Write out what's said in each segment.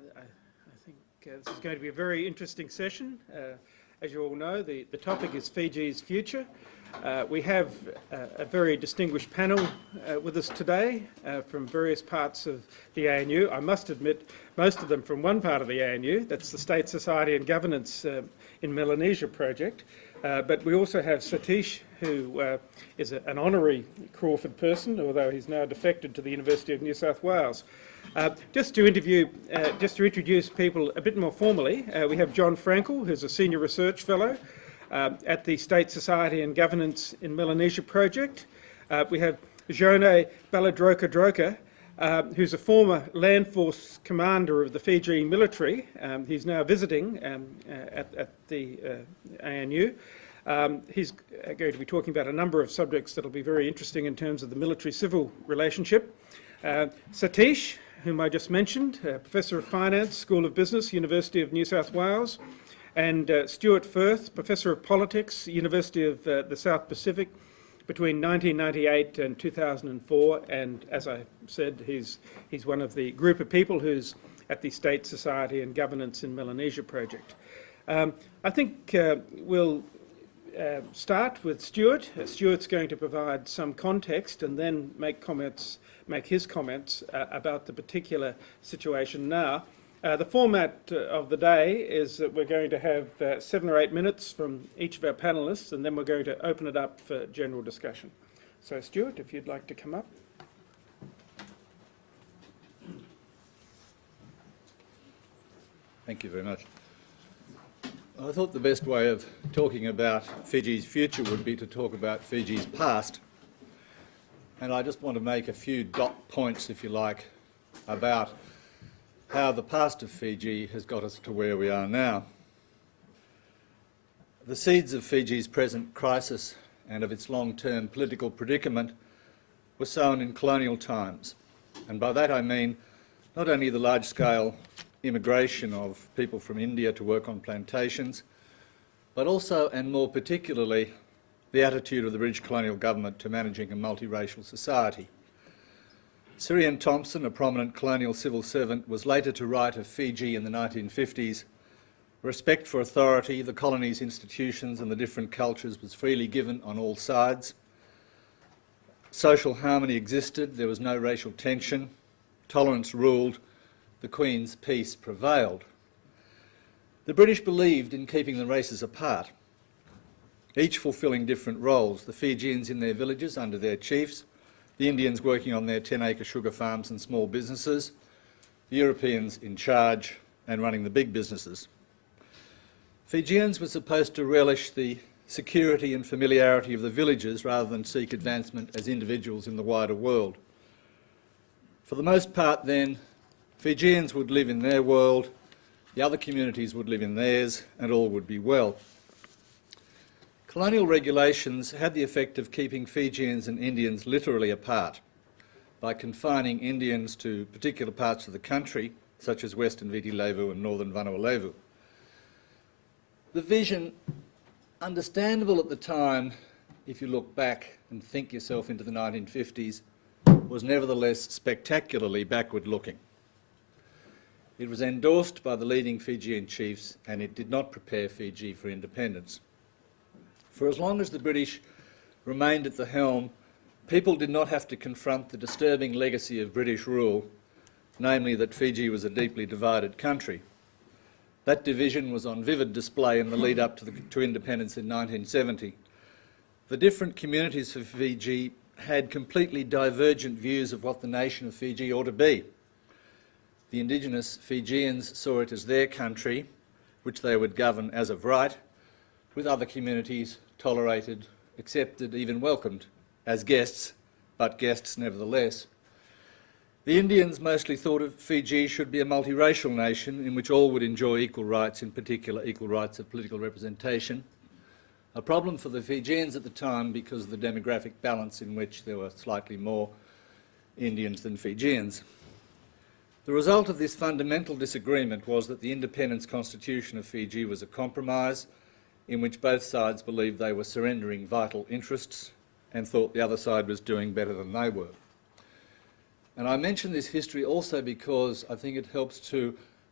think this is going to be a very interesting session. As you all know, the topic is Fiji's future. We have a very distinguished panel with us today from various parts of the ANU. I must admit, most of them from one part of the ANU, that's the State Society and Governance in Melanesia project. But we also have Satish, who is an honorary Crawford person, although he's now defected to the University of New South Wales. Just to introduce people a bit more formally, we have John Frankel, who's a Senior Research Fellow at the State Society and Governance in Melanesia project. We have Jone Baladroka, who's a former Land Force commander of the Fiji military. He's now visiting at the ANU. He's going to be talking about a number of subjects that will be very interesting in terms of the military-civil relationship. Satish, whom I just mentioned, Professor of Finance, School of Business, University of New South Wales, and Stuart Firth, Professor of Politics, University of the South Pacific, between 1998 and 2004, and as I said, he's one of the group of people who's at the State Society and Governance in Melanesia project. I think we'll start with Stuart. Stuart's going to provide some context and then make his comments about the particular situation now. The format of the day is that we're going to have 7 or 8 minutes from each of our panellists, and then we're going to open it up for general discussion. So Stuart, if you'd like to come up. Thank you very much. I thought the best way of talking about Fiji's future would be to talk about Fiji's past. And I just want to make a few dot points, if you like, about how the past of Fiji has got us to where we are now. The seeds of Fiji's present crisis and of its long-term political predicament were sown in colonial times. And by that I mean not only the large-scale immigration of people from India to work on plantations, but also, and more particularly, the attitude of the British colonial government to managing a multiracial society. Sir Thompson, a prominent colonial civil servant, was later to write of Fiji in the 1950s, respect for authority, the colony's institutions and the different cultures was freely given on all sides. Social harmony existed, there was no racial tension, tolerance ruled, the Queen's peace prevailed. The British believed in keeping the races apart, each fulfilling different roles, the Fijians in their villages under their chiefs, the Indians working on their 10-acre sugar farms and small businesses, the Europeans in charge and running the big businesses. Fijians were supposed to relish the security and familiarity of the villages rather than seek advancement as individuals in the wider world. For the most part then, Fijians would live in their world, the other communities would live in theirs, and all would be well. Colonial regulations had the effect of keeping Fijians and Indians literally apart by confining Indians to particular parts of the country, such as Western Viti Levu and Northern Vanuatu. The vision, understandable at the time, if you look back and think yourself into the 1950s, was nevertheless spectacularly backward-looking. It was endorsed by the leading Fijian chiefs, and it did not prepare Fiji for independence. For as long as the British remained at the helm, people did not have to confront the disturbing legacy of British rule, namely that Fiji was a deeply divided country. That division was on vivid display in the lead up to independence in 1970. The different communities of Fiji had completely divergent views of what the nation of Fiji ought to be. The indigenous Fijians saw it as their country, which they would govern as of right, with other communities tolerated, accepted, even welcomed as guests, but guests nevertheless. The Indians mostly thought of Fiji should be a multiracial nation in which all would enjoy equal rights, in particular equal rights of political representation. A problem for the Fijians at the time because of the demographic balance in which there were slightly more Indians than Fijians. The result of this fundamental disagreement was that the independence constitution of Fiji was a compromise in which both sides believed they were surrendering vital interests and thought the other side was doing better than they were. And I mention this history also because I think it helps to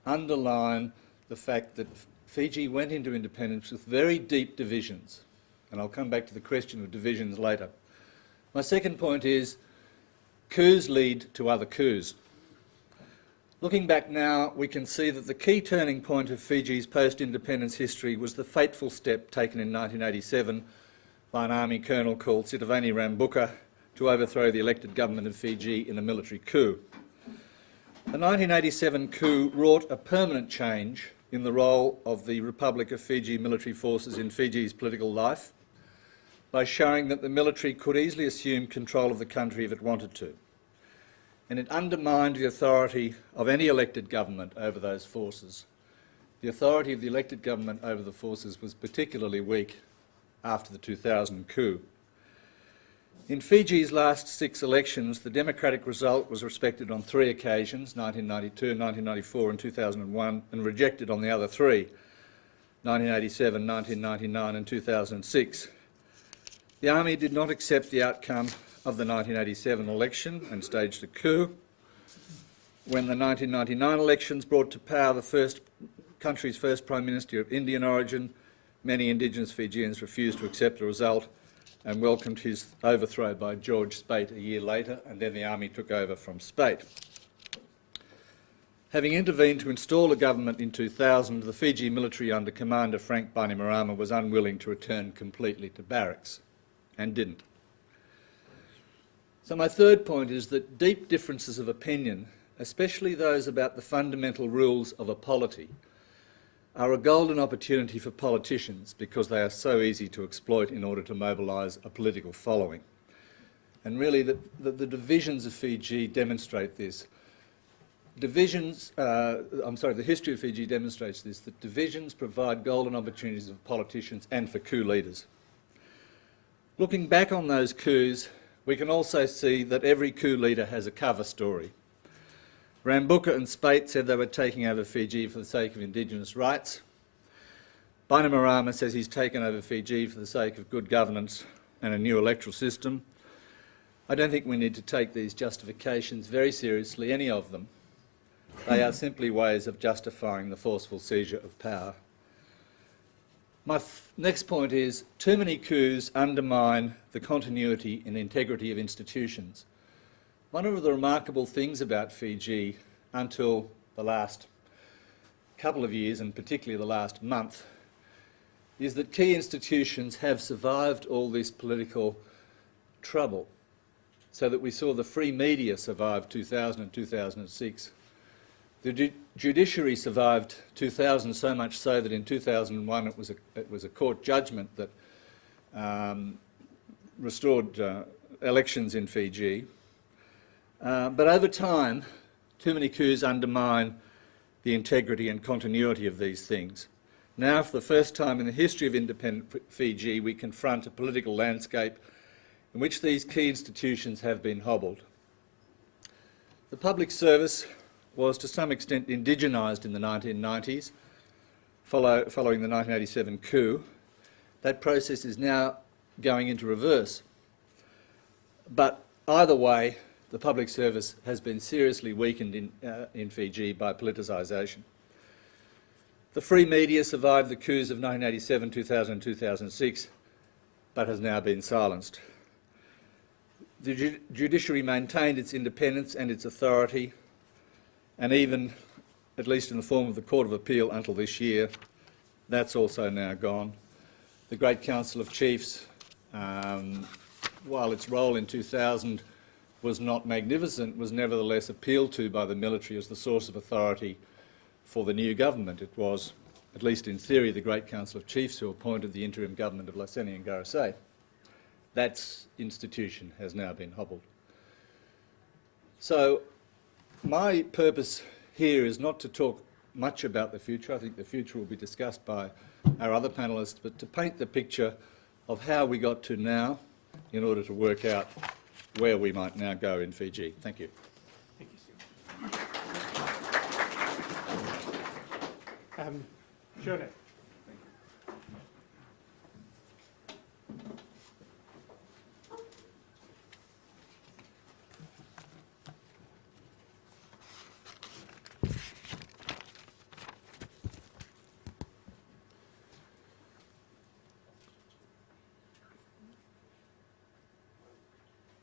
underline the fact that Fiji went into independence with very deep divisions. And I'll come back to the question of divisions later. My second point is coups lead to other coups. Looking back now, we can see that the key turning point of Fiji's post-independence history was the fateful step taken in 1987 by an army colonel called Sitiveni Rabuka to overthrow the elected government of Fiji in a military coup. The 1987 coup wrought a permanent change in the role of the Republic of Fiji military forces in Fiji's political life by showing that the military could easily assume control of the country if it wanted to. And it undermined the authority of any elected government over those forces. The authority of the elected government over the forces was particularly weak after the 2000 coup. In Fiji's last 6 elections, the democratic result was respected on 3 occasions, 1992, 1994 and 2001, and rejected on the other 3, 1987, 1999 and 2006. The army did not accept the outcome of the 1987 election and staged a coup. When the 1999 elections brought to power the country's first Prime Minister of Indian origin, many Indigenous Fijians refused to accept the result and welcomed his overthrow by George Speight a year later, and then the army took over from Speight. Having intervened to install a government in 2000, the Fiji military under Commander Frank Bainimarama was unwilling to return completely to barracks, and didn't. So my third point is that deep differences of opinion, especially those about the fundamental rules of a polity, are a golden opportunity for politicians because they are so easy to exploit in order to mobilise a political following. And really the divisions of Fiji demonstrate this. The history of Fiji demonstrates this, that divisions provide golden opportunities for politicians and for coup leaders. Looking back on those coups, we can also see that every coup leader has a cover story. Rabuka and Speight said they were taking over Fiji for the sake of Indigenous rights. Bainimarama says he's taken over Fiji for the sake of good governance and a new electoral system. I don't think we need to take these justifications very seriously, any of them. They are simply ways of justifying the forceful seizure of power. My next point is too many coups undermine the continuity and integrity of institutions. One of the remarkable things about Fiji until the last couple of years, and particularly the last month, is that key institutions have survived all this political trouble, so that we saw the free media survive 2000 and 2006. The judiciary survived 2000 so much so that in 2001 it was a court judgment that restored elections in Fiji. But over time, too many coups undermine the integrity and continuity of these things. Now, for the first time in the history of independent Fiji, we confront a political landscape in which these key institutions have been hobbled. The public service was to some extent indigenised in the 1990s, following the 1987 coup. That process is now going into reverse. But either way, the public service has been seriously weakened in Fiji by politicisation. The free media survived the coups of 1987, 2000 and 2006, but has now been silenced. The judiciary maintained its independence and its authority, and even, at least in the form of the Court of Appeal until this year, that's also now gone. The Great Council of Chiefs, while its role in 2000 was not magnificent, was nevertheless appealed to by the military as the source of authority for the new government. It was, at least in theory, the Great Council of Chiefs who appointed the interim government of Laseni and Garasay. That institution has now been hobbled. So my purpose here is not to talk much about the future. I think the future will be discussed by our other panellists, but to paint the picture of how we got to now in order to work out where we might now go in Fiji. Thank you. Thank you, Stephen. Shona.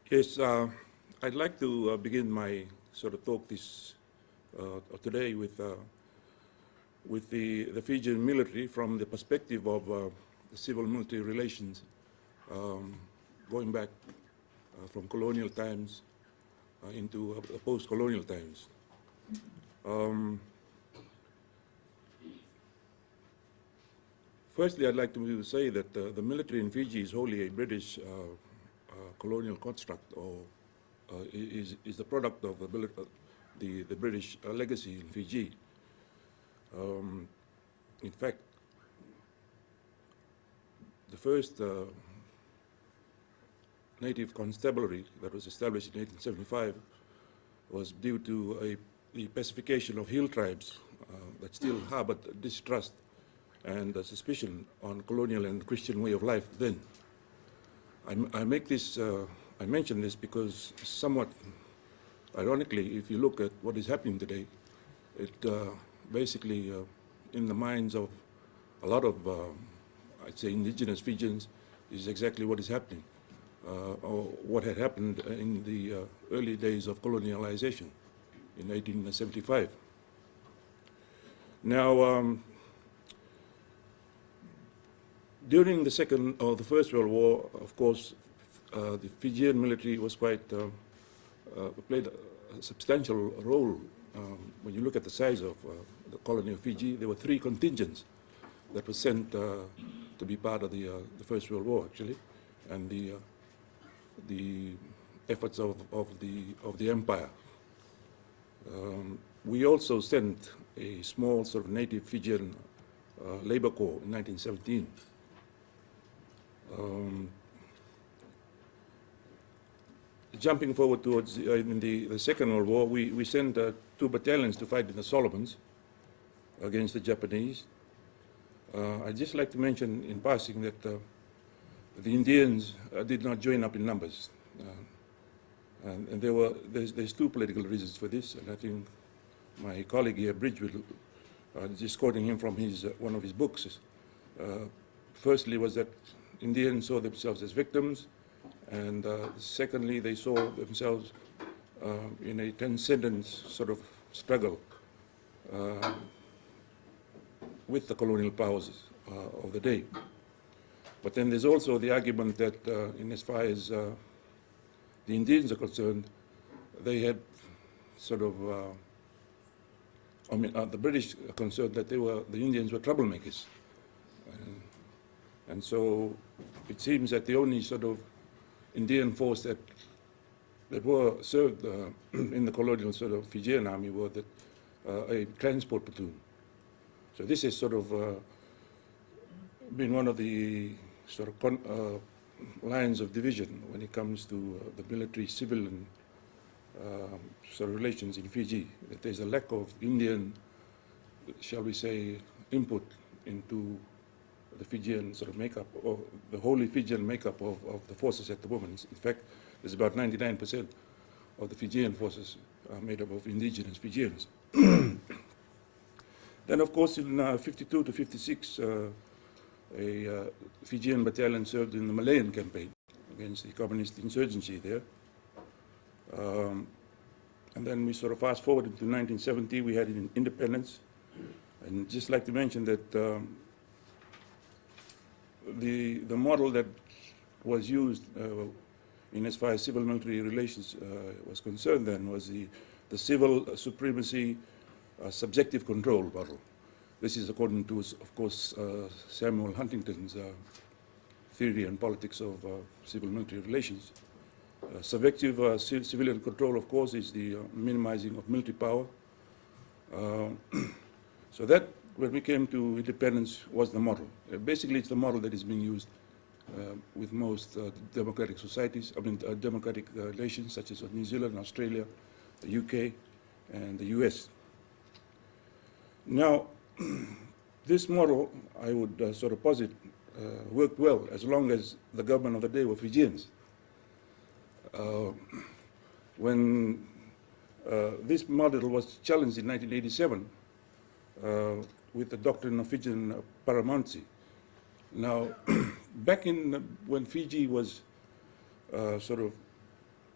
Yes, I'd like to begin my sort of talk today with the Fijian military from the perspective of the civil-military relations, going back from colonial times into post-colonial times. Firstly, I'd like to say that the military in Fiji is wholly a British colonial construct, or is the product of the British legacy in Fiji. In fact, the first native constabulary that was established in 1875 was due to the pacification of hill tribes that still harbored distrust and suspicion on colonial and Christian way of life then. I mention this because somewhat ironically, if you look at what is happening today, it basically in the minds of a lot of, I'd say, indigenous Fijians is exactly what is happening, or what had happened in the early days of colonialization in 1875. Now, during the First World War, of course, the Fijian military was quite played a substantial role. When you look at the size of the colony of Fiji, there were 3 contingents that were sent to be part of the First World War, actually, and the efforts of the empire. We also sent a small sort of native Fijian labor corps in 1917. Jumping forward towards in the Second World War, we sent 2 battalions to fight in the Solomons against the Japanese. I'd just like to mention in passing that the Indians did not join up in numbers. And there's 2 political reasons for this, and I think my colleague here, Bridgewood, just quoting him from one of his books, firstly was that Indians saw themselves as victims, and secondly, they saw themselves in a transcendent sort of struggle with the colonial powers of the day. But then there's also the argument that in as far as the Indians are concerned, they had sort of, the British are concerned that the Indians were troublemakers. And so it seems that the only sort of Indian force that were served in the colonial sort of Fijian army were a transport platoon. So this has sort of been one of the sort of lines of division when it comes to the military-civil and sort of relations in Fiji, that there's a lack of Indian, shall we say, input into the Fijian sort of makeup, or the wholly Fijian makeup of the forces at the moment. In fact, there's about 99% of the Fijian forces are made up of indigenous Fijians. Then, of course, in 52 to 56, a Fijian battalion served in the Malayan campaign against the communist insurgency there. And then we sort of fast forward into 1970, we had an independence. And just like to mention that the model that was used in as far as civil-military relations was concerned then was the civil supremacy subjective control model. This is according to, of course, Samuel Huntington's theory and politics of civil-military relations. Subjective civilian control, of course, is the minimizing of military power. So that, when we came to independence, was the model. Basically, it's the model that is being used with most democratic societies, democratic nations such as New Zealand, Australia, the UK, and the US. Now, this model, I would sort of posit, worked well as long as the government of the day were Fijians. When this model was challenged in 1987 with the Doctrine of Fiji and paramountcy. Now, back in when Fiji was sort of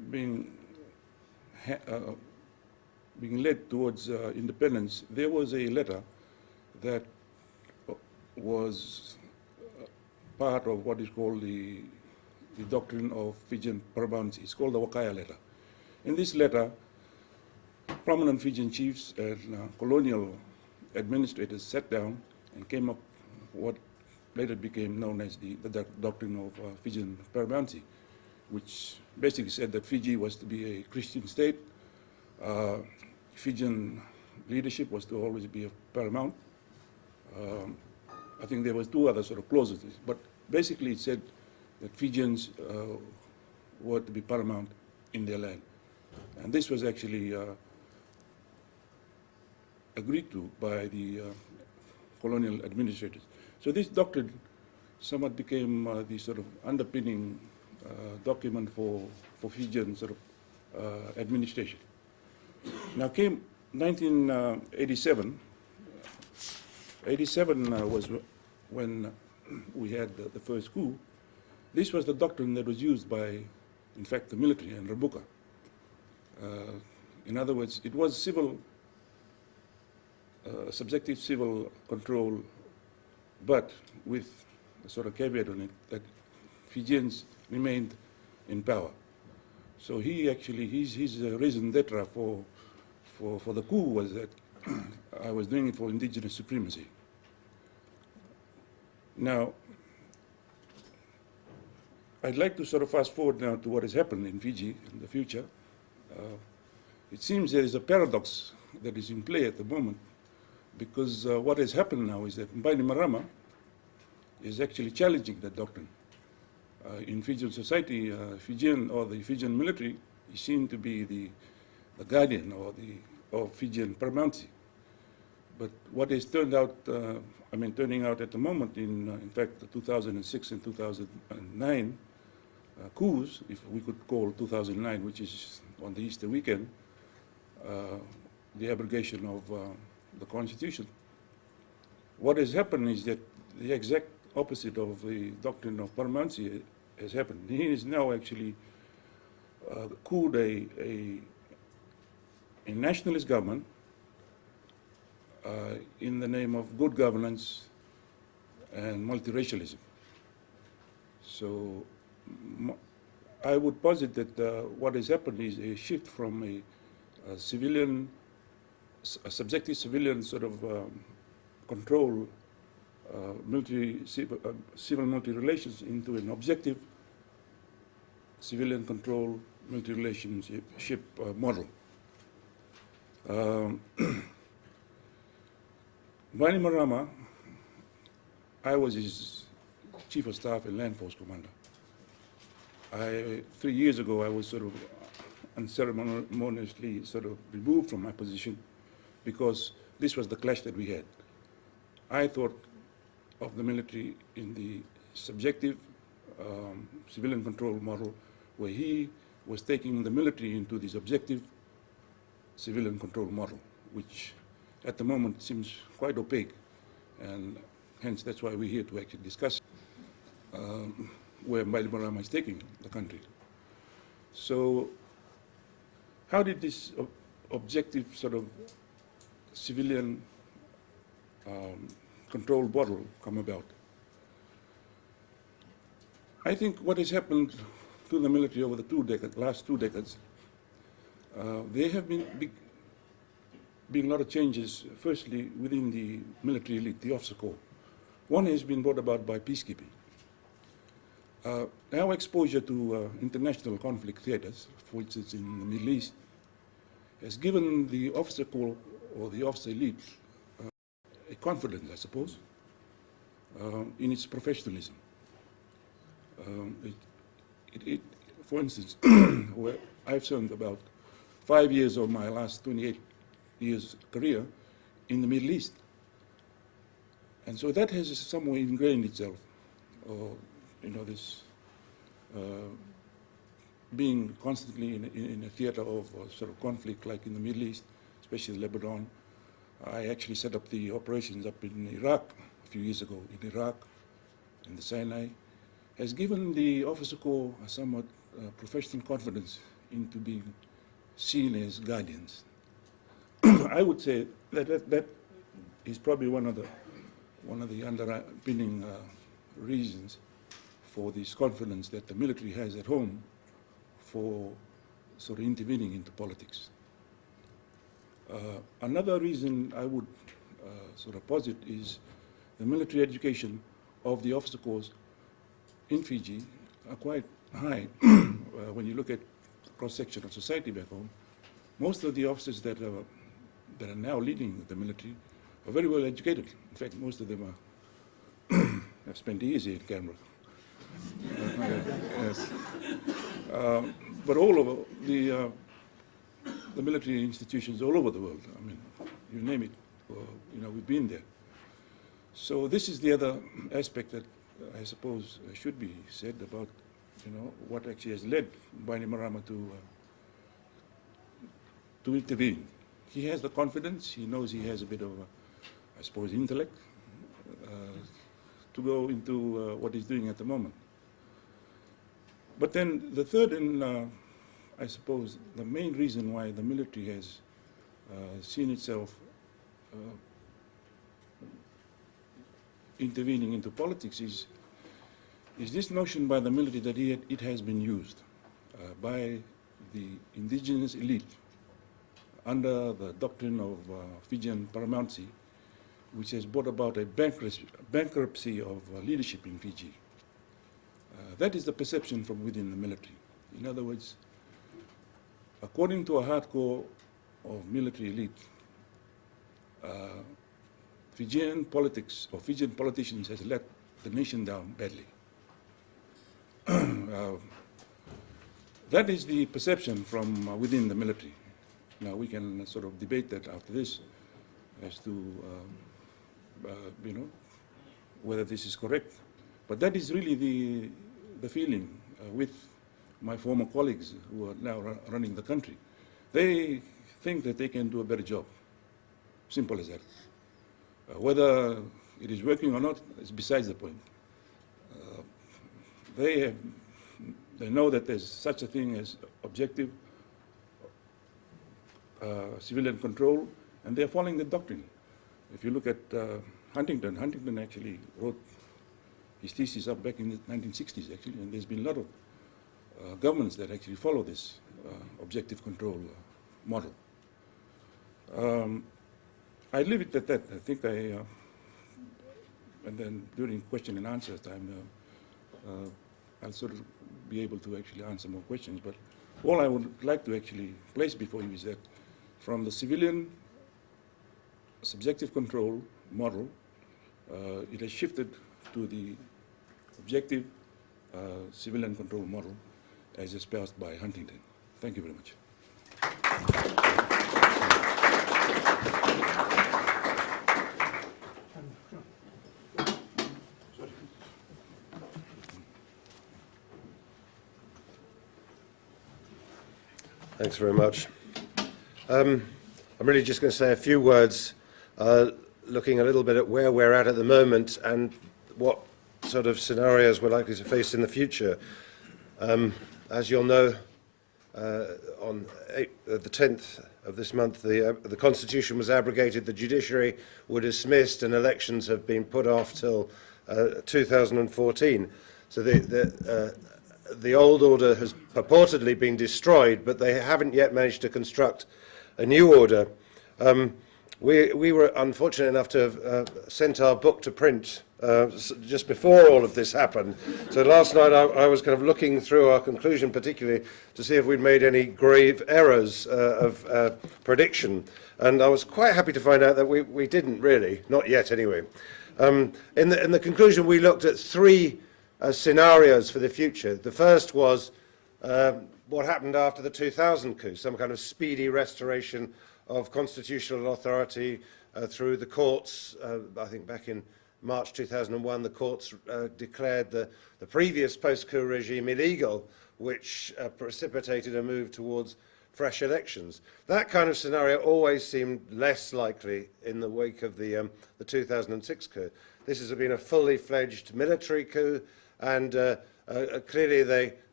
being being led towards independence, there was a letter that was part of what is called the Doctrine of Fijian Paramountcy. It's called the Wakaya letter. In this letter, prominent Fijian chiefs and colonial administrators sat down and came up what later became known as the Doctrine of Fijian Paramountcy, which basically said that Fiji was to be a Christian state. Fijian leadership was to always be paramount. I think there was two other sort of clauses, but basically it said that Fijians were to be paramount in their land. And this was actually agreed to by the colonial administrators. So this doctrine somewhat became the sort of underpinning document for Fijian sort of administration. Now came 1987. 87 was when we had the first coup. This was the doctrine that was used by, in fact, the military and Rabuka. In other words, it was civil, subjective civil control, but with a sort of caveat on it that Fijians remained in power. So he actually, his raison d'etre for the coup was that I was doing it for indigenous supremacy. Now, I'd like to sort of fast forward now to what has happened in Fiji in the future. It seems there is a paradox that is in play at the moment, because what has happened now is that Bainimarama is actually challenging that doctrine. In Fijian society, Fijian or the Fijian military is seen to be the guardian of Fijian paramountcy. But what is turning out at the moment in fact, the 2006 and 2009 coups, if we could call 2009, which is on the Easter weekend, the abrogation of the Constitution. What has happened is that the exact opposite of the doctrine of paramountcy has happened. He is now actually couped a nationalist government in the name of good governance and multiracialism. So I would posit that what has happened is a shift from a subjective civilian sort of control civil military relations into an objective civilian control military relationship model. Bainimarama, I was his chief of staff and land force commander. 3 years ago, I was sort of unceremoniously sort of removed from my position because this was the clash that we had. I thought of the military in the subjective civilian control model, where he was taking the military into this objective civilian control model, which at the moment seems quite opaque, and hence that's why we're here to actually discuss where Bainimarama is taking the country. So how did this objective sort of civilian control model come about? I think what has happened to the military over the last two decades, there have been a lot of changes, firstly within the military elite, the officer corps. One has been brought about by peacekeeping. Our exposure to international conflict theaters, for instance in the Middle East, has given the officer corps or the officer elite a confidence, I suppose, in its professionalism. For instance, where I've served about 5 years of my last 28 years career in the Middle East. And so that has somewhere ingrained itself, this being constantly in a theater of sort of conflict like in the Middle East, especially Lebanon. I actually set up the operations up in Iraq a few years ago, in Iraq, in the Sinai, has given the officer corps a somewhat professional confidence into being seen as guardians. I would say that is probably one of the underpinning reasons for this confidence that the military has at home for sort of intervening into politics. Another reason I would sort of posit is the military education of the officer corps in Fiji are quite high. When you look at the cross-section of society back home, most of the officers that are now leading the military are very well educated. In fact, most of them have spent years here in Canberra. Yes. But all over the military institutions all over the world, I mean, you name it, we've been there. So this is the other aspect that I suppose should be said about, what actually has led Bainimarama to intervene. He has the confidence, he knows he has a bit of, I suppose, intellect to go into what he's doing at the moment. But then the third and I suppose the main reason why the military has seen itself intervening into politics is this notion by the military that it has been used by the indigenous elite under the doctrine of Fijian paramountcy, which has brought about a bankruptcy of leadership in Fiji. That is the perception from within the military. In other words, according to a hardcore of military elite, Fijian politics or Fijian politicians has let the nation down badly. That is the perception from within the military. Now we can sort of debate that after this as to whether this is correct. But that is really the feeling with my former colleagues who are now running the country. They think that they can do a better job. Simple as that. Whether it is working or not is besides the point. They know that there's such a thing as objective civilian control, and they're following the doctrine. If you look at Huntington actually wrote his thesis up back in the 1960s, actually, and there's been a lot of governments that actually follow this objective control model. I leave it at that. I think and then during question and answer time, I'll sort of be able to actually answer more questions. But all I would like to actually place before you is that from the civilian subjective control model, it has shifted to the objective civilian control model as espoused by Huntington. Thank you very much. Thanks very much. I'm really just going to say a few words, looking a little bit at where we're at the moment and what sort of scenarios we're likely to face in the future. As you'll know, on the 10th of this month, the Constitution was abrogated, the judiciary were dismissed, and elections have been put off till 2014. So the old order has purportedly been destroyed, but they haven't yet managed to construct a new order. We were unfortunate enough to have sent our book to print just before all of this happened. So last night I was kind of looking through our conclusion particularly to see if we'd made any grave errors of prediction. And I was quite happy to find out that we didn't really, not yet anyway. In the conclusion we looked at three scenarios for the future. The first was what happened after the 2000 coup, some kind of speedy restoration of constitutional authority through the courts. I think back in March 2001, the courts declared the previous post-coup regime illegal, which precipitated a move towards fresh elections. That kind of scenario always seemed less likely in the wake of the 2006 coup. This has been a fully fledged military coup, and clearly they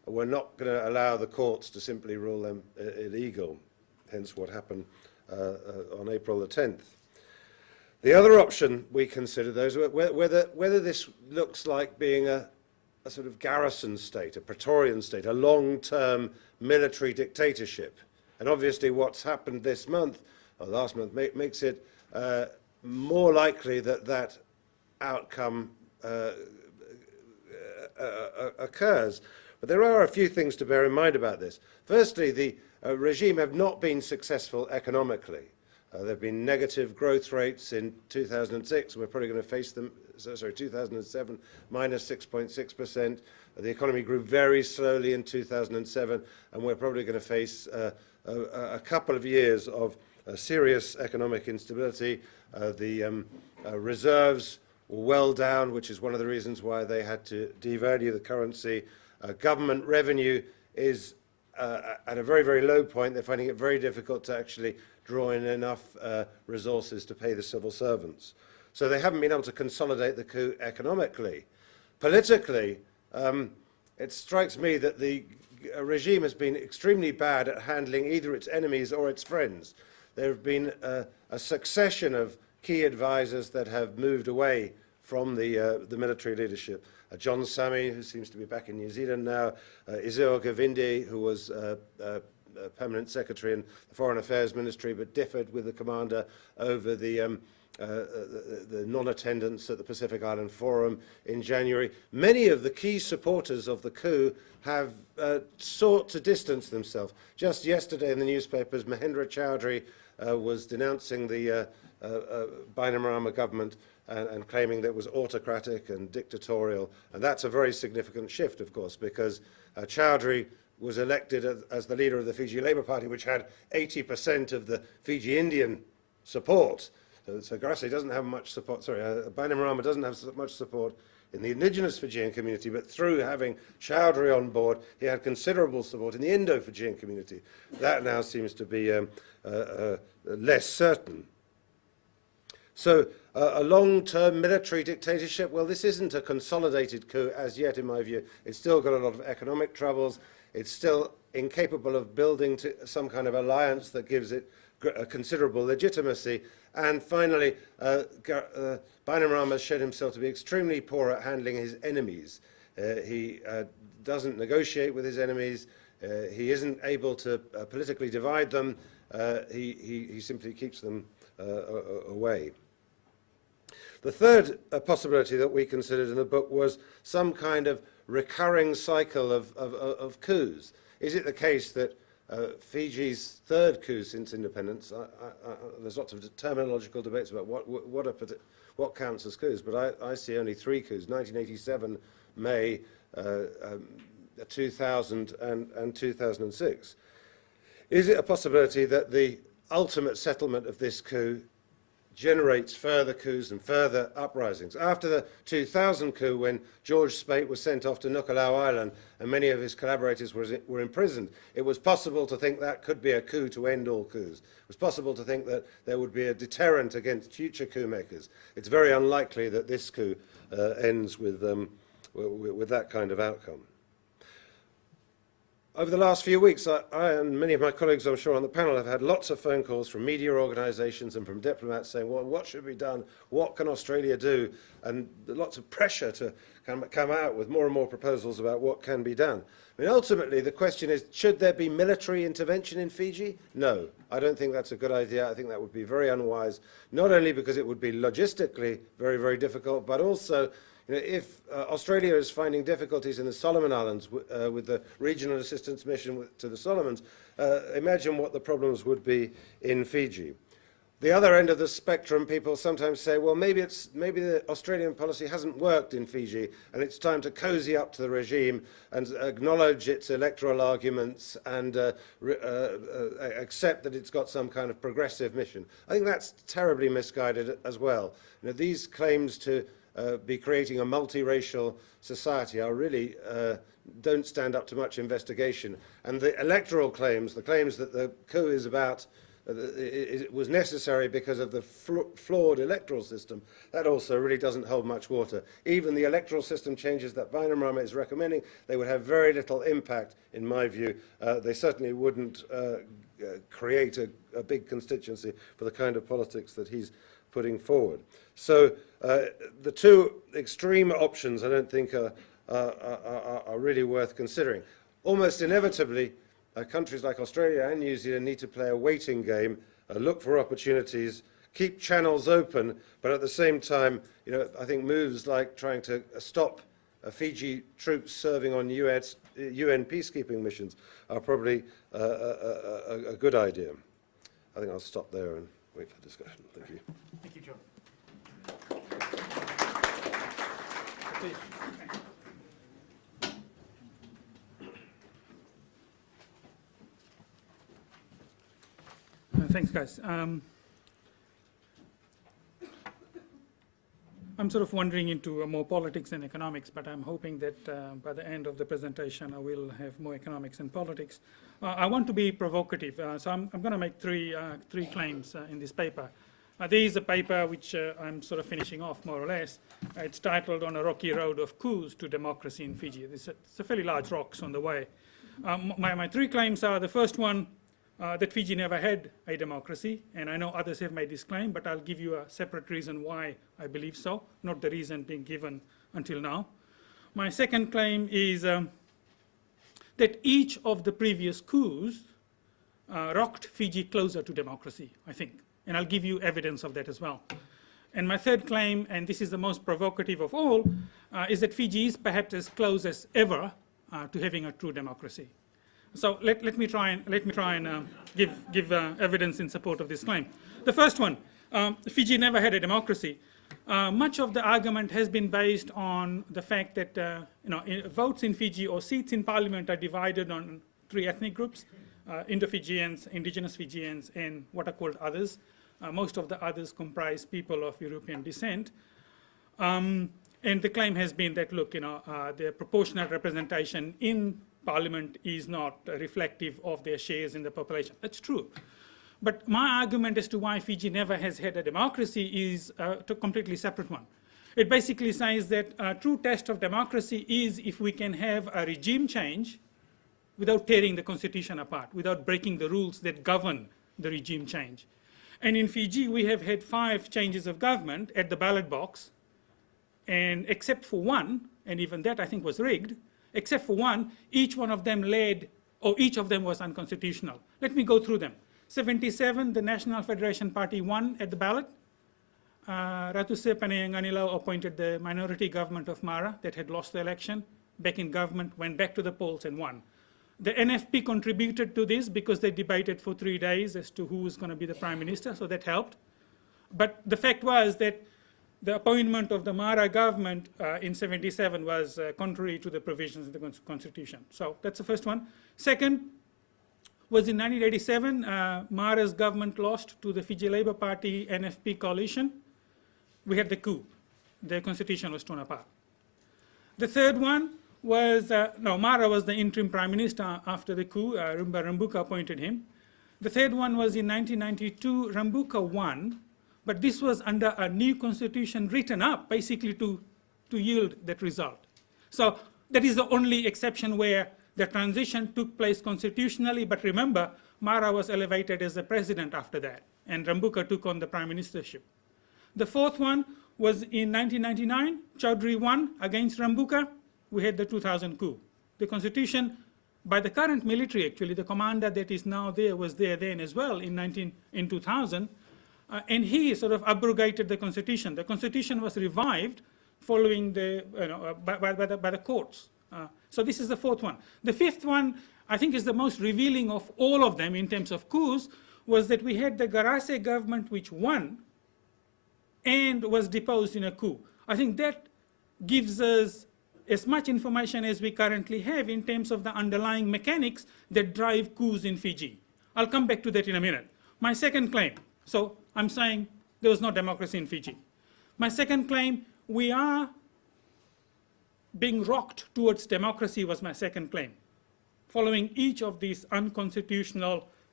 we're not going to allow the courts to simply rule them illegal, hence what happened on April the 10th. The other option we consider, those whether this looks like being a sort of garrison state, a Praetorian state, a long-term military dictatorship. And obviously what's happened this month, or last month, makes it more likely that that outcome occurs. But there are a few things to bear in mind about this. Firstly, the regime have not been successful economically. There have been negative growth rates in 2006, and we're probably going to face them, 2007, minus 6.6%. The economy grew very slowly in 2007, and we're probably going to face a couple of years of serious economic instability. The reserves were well down, which is one of the reasons why they had to devalue the currency. Government revenue is at a very, very low point. They're finding it very difficult to actually draw in enough resources to pay the civil servants. So they haven't been able to consolidate the coup economically. Politically, it strikes me that the regime has been extremely bad at handling either its enemies or its friends. There have been a succession of key advisors that have moved away from the military leadership. John Sammy, who seems to be back in New Zealand now, Iseo Gavindi, who was permanent secretary in the Foreign Affairs Ministry but differed with the commander over the non-attendance at the Pacific Island Forum in January. Many of the key supporters of the coup have sought to distance themselves. Just yesterday in the newspapers, Mahendra Chaudhry was denouncing the Bainimarama government and claiming that it was autocratic and dictatorial. And that's a very significant shift, of course, because Chaudhry was elected as the leader of the Fiji Labour Party, which had 80% of the Fiji Indian support. So Grassi doesn't have much support, Bainimarama doesn't have much support in the indigenous Fijian community, but through having Chaudhry on board, he had considerable support in the Indo-Fijian community. That now seems to be less certain. So a long-term military dictatorship, well, this isn't a consolidated coup as yet, in my view. It's still got a lot of economic troubles. It's still incapable of building to some kind of alliance that gives it a considerable legitimacy. And finally, Bainimarama has shown himself to be extremely poor at handling his enemies. He doesn't negotiate with his enemies. He isn't able to politically divide them. He simply keeps them away. The third possibility that we considered in the book was some kind of recurring cycle of coups. Is it the case that Fiji's third coup since independence, there's lots of terminological debates about what counts as coups, but I see only three coups, 1987, May, 2000 and 2006. Is it a possibility that the ultimate settlement of this coup generates further coups and further uprisings? After the 2000 coup, when George Speight was sent off to Nuku'alofa Island and many of his collaborators were imprisoned, it was possible to think that could be a coup to end all coups. It was possible to think that there would be a deterrent against future coup makers. It's very unlikely that this coup ends with that kind of outcome. Over the last few weeks, I and many of my colleagues, I'm sure, on the panel have had lots of phone calls from media organisations and from diplomats saying, well, what should be done? What can Australia do? And lots of pressure to come out with more and more proposals about what can be done. I mean, ultimately, the question is, should there be military intervention in Fiji? No, I don't think that's a good idea. I think that would be very unwise, not only because it would be logistically very, very difficult, but also if Australia is finding difficulties in the Solomon Islands with the regional assistance mission to the Solomons, imagine what the problems would be in Fiji. The other end of the spectrum, people sometimes say, well, maybe the Australian policy hasn't worked in Fiji, and it's time to cozy up to the regime and acknowledge its electoral arguments and accept that it's got some kind of progressive mission. I think that's terribly misguided as well. These claims to be creating a multiracial society are really don't stand up to much investigation. And the electoral claims, the claims that the coup is about it was necessary because of the flawed electoral system, that also really doesn't hold much water. Even the electoral system changes that Bainimarama is recommending, they would have very little impact, in my view. They certainly wouldn't create a big constituency for the kind of politics that he's putting forward. So the two extreme options I don't think are really worth considering. Almost inevitably, countries like Australia and New Zealand need to play a waiting game, look for opportunities, keep channels open, but at the same time, you know, I think moves like trying to stop Fiji troops serving on UN peacekeeping missions are probably a good idea. I think I'll stop there and wait for discussion. Thank you. Thank you, John. Thanks, guys. I'm sort of wandering into more politics and economics, but I'm hoping that by the end of the presentation I will have more economics and politics. I want to be provocative, so I'm going to make three claims in this paper. There is a paper which I'm sort of finishing off, more or less. It's titled On a Rocky Road of Coups to Democracy in Fiji. It's a fairly large rocks on the way. My three claims are: the first one, that Fiji never had a democracy, and I know others have made this claim, but I'll give you a separate reason why I believe so, not the reason being given until now. My second claim is that each of the previous coups rocked Fiji closer to democracy, I think, and I'll give you evidence of that as well. And my third claim, and this is the most provocative of all, is that Fiji is perhaps as close as ever to having a true democracy. So let me try and give evidence in support of this claim. The first one, Fiji never had a democracy. Much of the argument has been based on the fact that votes in Fiji or seats in parliament are divided on three ethnic groups: Indo-Fijians, indigenous Fijians, and what are called others. Most of the others comprise people of European descent. And the claim has been that, look, the proportional representation in Parliament is not reflective of their shares in the population. That's true. But my argument as to why Fiji never has had a democracy is a completely separate one. It basically says that a true test of democracy is if we can have a regime change without tearing the constitution apart, without breaking the rules that govern the regime change. And in Fiji, we have had 5 changes of government at the ballot box, and except for one, and even that I think was rigged, except for one, each one of them each of them was unconstitutional. Let me go through them. 77, the National Federation Party won at the ballot. Ratuse Paneyanganilo appointed the minority government of Mara that had lost the election, back in government, went back to the polls and won. The NFP contributed to this because they debated for 3 days as to who was going to be the prime minister, so that helped. But the fact was that the appointment of the Mara government in 77 was contrary to the provisions of the constitution. So that's the first one. Second was in 1987, Mara's government lost to the Fiji Labour Party NFP coalition. We had the coup. The constitution was torn apart. The third one was, Mara was the interim prime minister after the coup. Rumba Rambuka appointed him. The third one was in 1992, Rambuka won, but this was under a new constitution written up basically to yield that result. So that is the only exception where the transition took place constitutionally, but remember, Mara was elevated as the president after that, and Rambuka took on the prime ministership. The fourth one was in 1999, Chaudhry won against Rambuka. We had the 2000 coup. The constitution, by the current military actually, the commander that is now there was there then as well in 2000, and he sort of abrogated the constitution. The constitution was revived following by the courts. So this is the fourth one. The fifth one, I think, is the most revealing of all of them in terms of coups, was that we had the Garase government which won and was deposed in a coup. I think that gives us as much information as we currently have in terms of the underlying mechanics that drive coups in Fiji. I'll come back to that in a minute. My second claim, so I'm saying there was no democracy in Fiji. My second claim, we are being rocked towards democracy, was my second claim, following each of these unconstitutional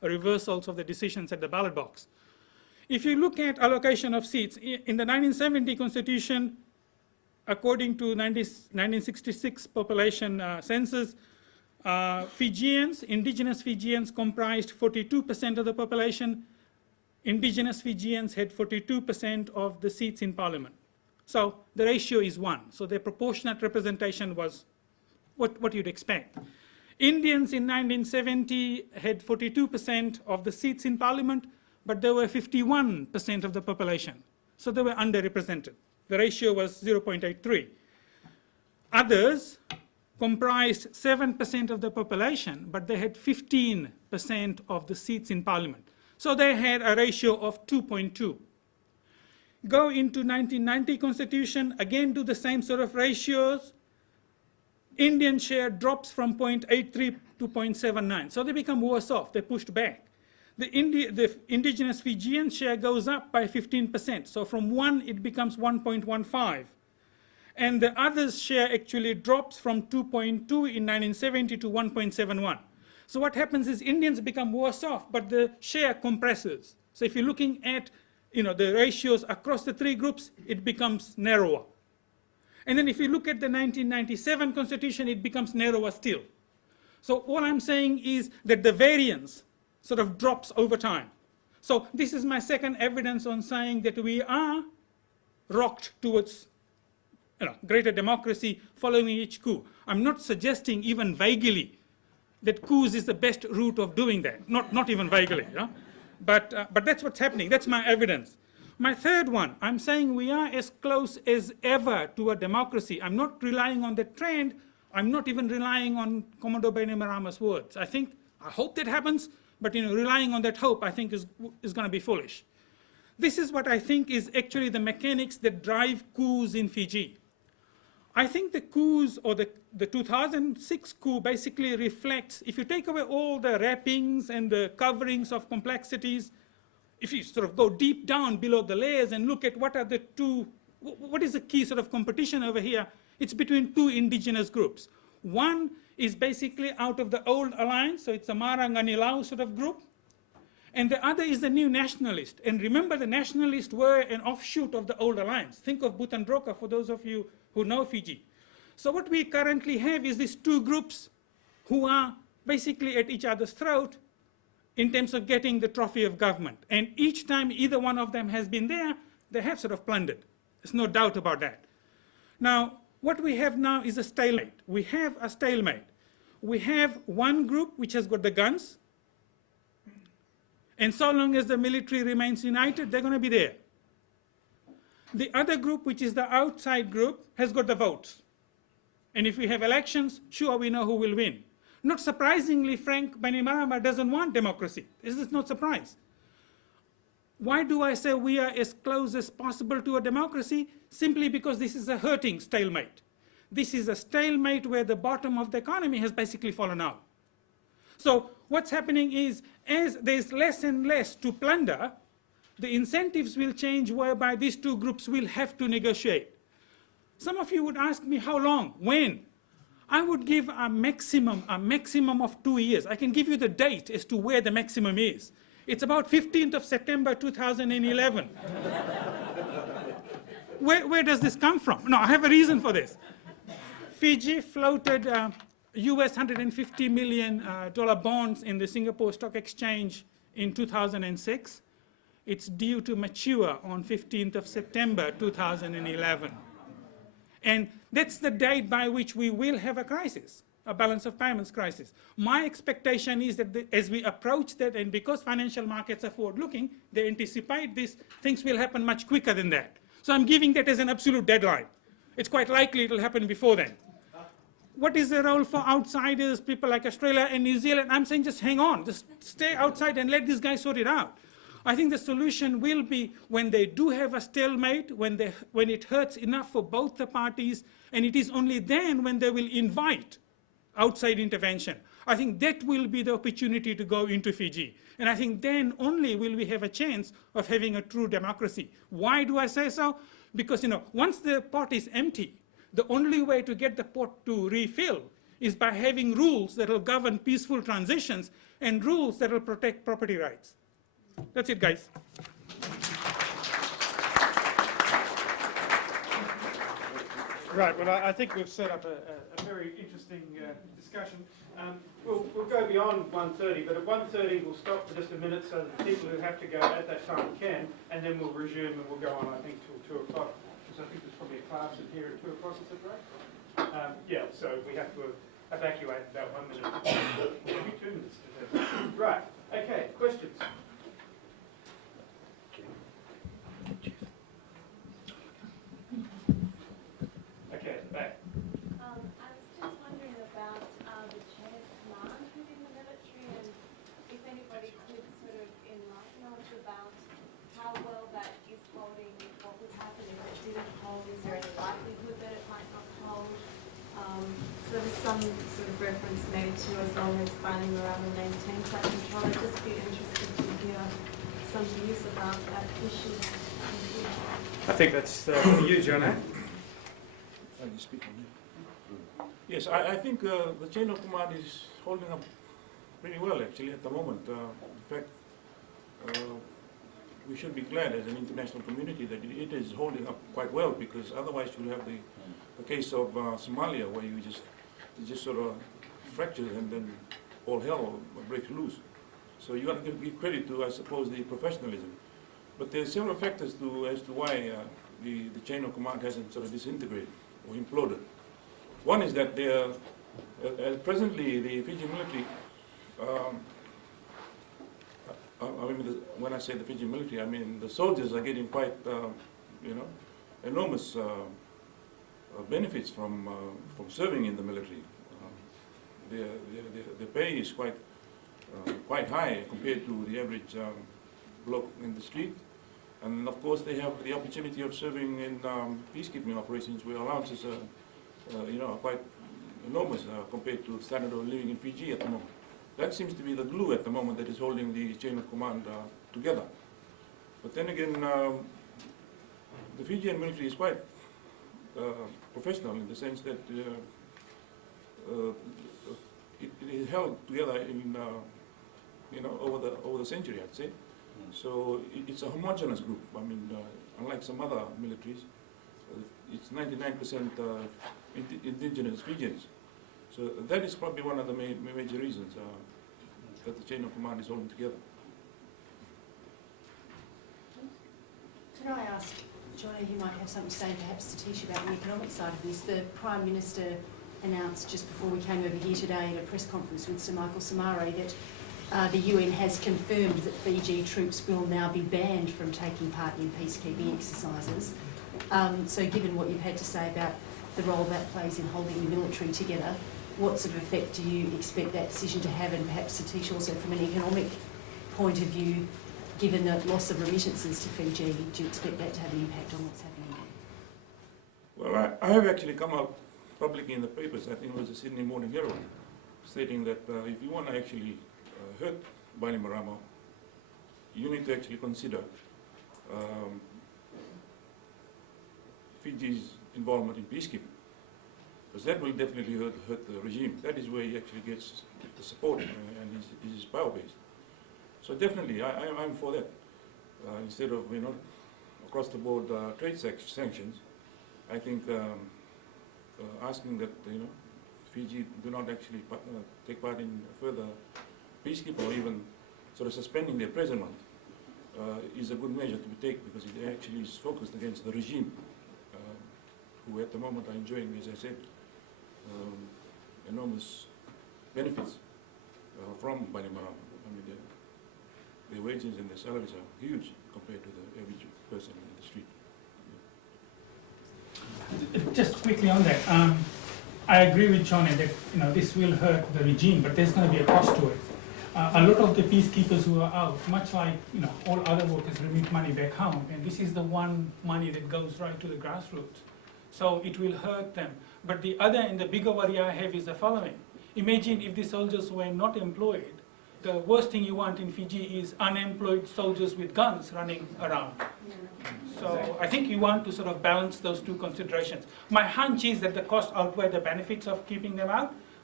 reversals of the decisions at the ballot box. If you look at allocation of seats, in the 1970 Constitution, according to 1966 population census, Fijians, indigenous Fijians comprised 42% of the population. Indigenous Fijians had 42% of the seats in parliament. So the ratio is 1. So the proportionate representation was what you'd expect. Indians in 1970 had 42% of the seats in parliament, but they were 51% of the population. So they were underrepresented. The ratio was 0.83. Others comprised 7% of the population, but they had 15% of the seats in parliament. So they had a ratio of 2.2. Go into 1990 Constitution, again do the same sort of ratios. Indian share drops from 0.83 to 0.79. So they become worse off, they're pushed back. The indigenous Fijian share goes up by 15%. So from 1, it becomes 1.15. And the others' share actually drops from 2.2 in 1970 to 1.71. So what happens is Indians become worse off, but the share compresses. So if you're looking at the ratios across the 3 groups, it becomes narrower. And then if you look at the 1997 Constitution, it becomes narrower still. So all I'm saying is that the variance sort of drops over time. So this is my second evidence on saying that we are rocked towards greater democracy following each coup. I'm not suggesting even vaguely that coups is the best route of doing that, not even vaguely. But that's what's happening, that's my evidence. My third one, I'm saying we are as close as ever to a democracy. I'm not relying on the trend, I'm not even relying on Commodore Bainimarama's words. I hope that happens, but relying on that hope I think is going to be foolish. This is what I think is actually the mechanics that drive coups in Fiji. I think the coups, or the 2006 coup basically reflects, if you take away all the wrappings and the coverings of complexities, if you sort of go deep down below the layers and look at what is the key sort of competition over here, it's between 2 indigenous groups. One is basically out of the old alliance, so it's a Mara Nganilau sort of group, and the other is the new nationalist. And remember, the nationalists were an offshoot of the old alliance. Think of Butandroka, for those of you who know Fiji. So what we currently have is these 2 groups who are basically at each other's throat in terms of getting the trophy of government. And each time either one of them has been there, they have sort of plundered. There's no doubt about that. Now, what we have now is a stalemate. We have a stalemate. We have one group which has got the guns, and so long as the military remains united, they're going to be there. The other group, which is the outside group, has got the votes. And if we have elections, sure, we know who will win. Not surprisingly, Frank Bainimarama doesn't want democracy. This is no surprise. Why do I say we are as close as possible to a democracy? Simply because this is a hurting stalemate. This is a stalemate where the bottom of the economy has basically fallen out. So what's happening is, as there's less and less to plunder, the incentives will change whereby these 2 groups will have to negotiate. Some of you would ask me, how long? When? I would give a maximum of 2 years. I can give you the date as to where the maximum is. It's about 15th of September 2011. Where does this come from? No, I have a reason for this. Fiji floated US $150 million bonds in the Singapore Stock Exchange in 2006. It's due to mature on 15th of September 2011. And that's the date by which we will have a crisis, a balance of payments crisis. My expectation is that as we approach that, and because financial markets are forward-looking, they anticipate this, things will happen much quicker than that. So I'm giving that as an absolute deadline. It's quite likely it'll happen before then. What is the role for outsiders, people like Australia and New Zealand? I'm saying just hang on, just stay outside and let these guys sort it out. I think the solution will be when they do have a stalemate, when it hurts enough for both the parties, and it is only then when they will invite outside intervention. I think that will be the opportunity to go into Fiji. And I think then only will we have a chance of having a true democracy. Why do I say so? Because once the pot is empty, the only way to get the pot to refill is by having rules that will govern peaceful transitions and rules that will protect property rights. That's it, guys. Right, well, I think we've set up a very interesting discussion. We'll go beyond 1:30, but at 1:30 we'll stop for just a minute so that the people who have to go at that time can, and then we'll resume and we'll go on, I think, till 2 o'clock, because I think there's probably a class in here at 2 o'clock, is that right? Yeah, so we have to evacuate in about 1 minute, maybe 2 minutes. Right, okay, questions? Okay, back. I was just wondering about the chain of command within the military, and if anybody could sort of enlighten us about how well that is holding, what would happen if it didn't hold, is there any likelihood that it might not hold? So there's some sort of reference made to as long as Bainimarama maintains that control. I'd just be interested to hear some views about that issue. I think that's for you, John. Yes, I think the chain of command is holding up pretty well actually at the moment. In fact, we should be glad as an international community that it is holding up quite well, because otherwise you have the case of Somalia, where you just sort of fractures and then all hell breaks loose. So you got to give credit to, I suppose, the professionalism. But there are several factors as to why the chain of command hasn't sort of disintegrated or imploded. One is that presently the Fiji military, when I say the Fiji military, I mean the soldiers are getting quite, enormous benefits from serving in the military. Their pay is quite high compared to the average bloke in the street. And of course they have the opportunity of serving in peacekeeping operations, where allowances are quite enormous compared to the standard of living in Fiji at the moment. That seems to be the glue at the moment that is holding the chain of command together. But then again, the Fijian military is quite professional in the sense that it is held together in over the century, I'd say. So it's a homogeneous group. I mean, unlike some other militaries, it's 99% indigenous Fijians. So that is probably one of the major reasons that the chain of command is holding together. Can I ask, Johnny, you might have something to say, perhaps Satish, about the economic side of this. The Prime Minister announced just before we came over here today at a press conference with Sir Michael Somare that the UN has confirmed that Fiji troops will now be banned from taking part in peacekeeping exercises. So given what you've had to say about the role that plays in holding the military together, what sort of effect do you expect that decision to have? And perhaps, Satish, also from an economic point of view, given the loss of remittances to Fiji, do you expect that to have an impact on what's happening there? Well, I have actually come out publicly in the papers, I think it was the Sydney Morning Herald, stating that if you want to actually hurt Bainimarama, you need to actually consider Fiji's involvement in peacekeeping, because that will definitely hurt the regime. That is where he actually gets the support and is power based. So definitely, I'm for that. Instead of across the board trade sanctions, I think asking that Fiji do not actually take part in further peacekeeping, or even sort of suspending their present one, is a good measure to be taken, because it actually is focused against the regime, who at the moment are enjoying, as I said, enormous benefits from Bainimarama. I mean, their wages and their salaries are huge compared to the average person in the street. Just quickly on that, I agree with Johnny that this will hurt the regime, but there's going to be a cost to it. A lot of the peacekeepers who are out, much like all other workers, remit money back home, and this is the one money that goes right to the grassroots. So it will hurt them. But the other and the bigger worry I have is the following. Imagine if the soldiers were not employed. The worst thing you want in Fiji is unemployed soldiers with guns running around. So I think you want to sort of balance those two considerations. My hunch is that the cost outweigh the benefits of keeping them out,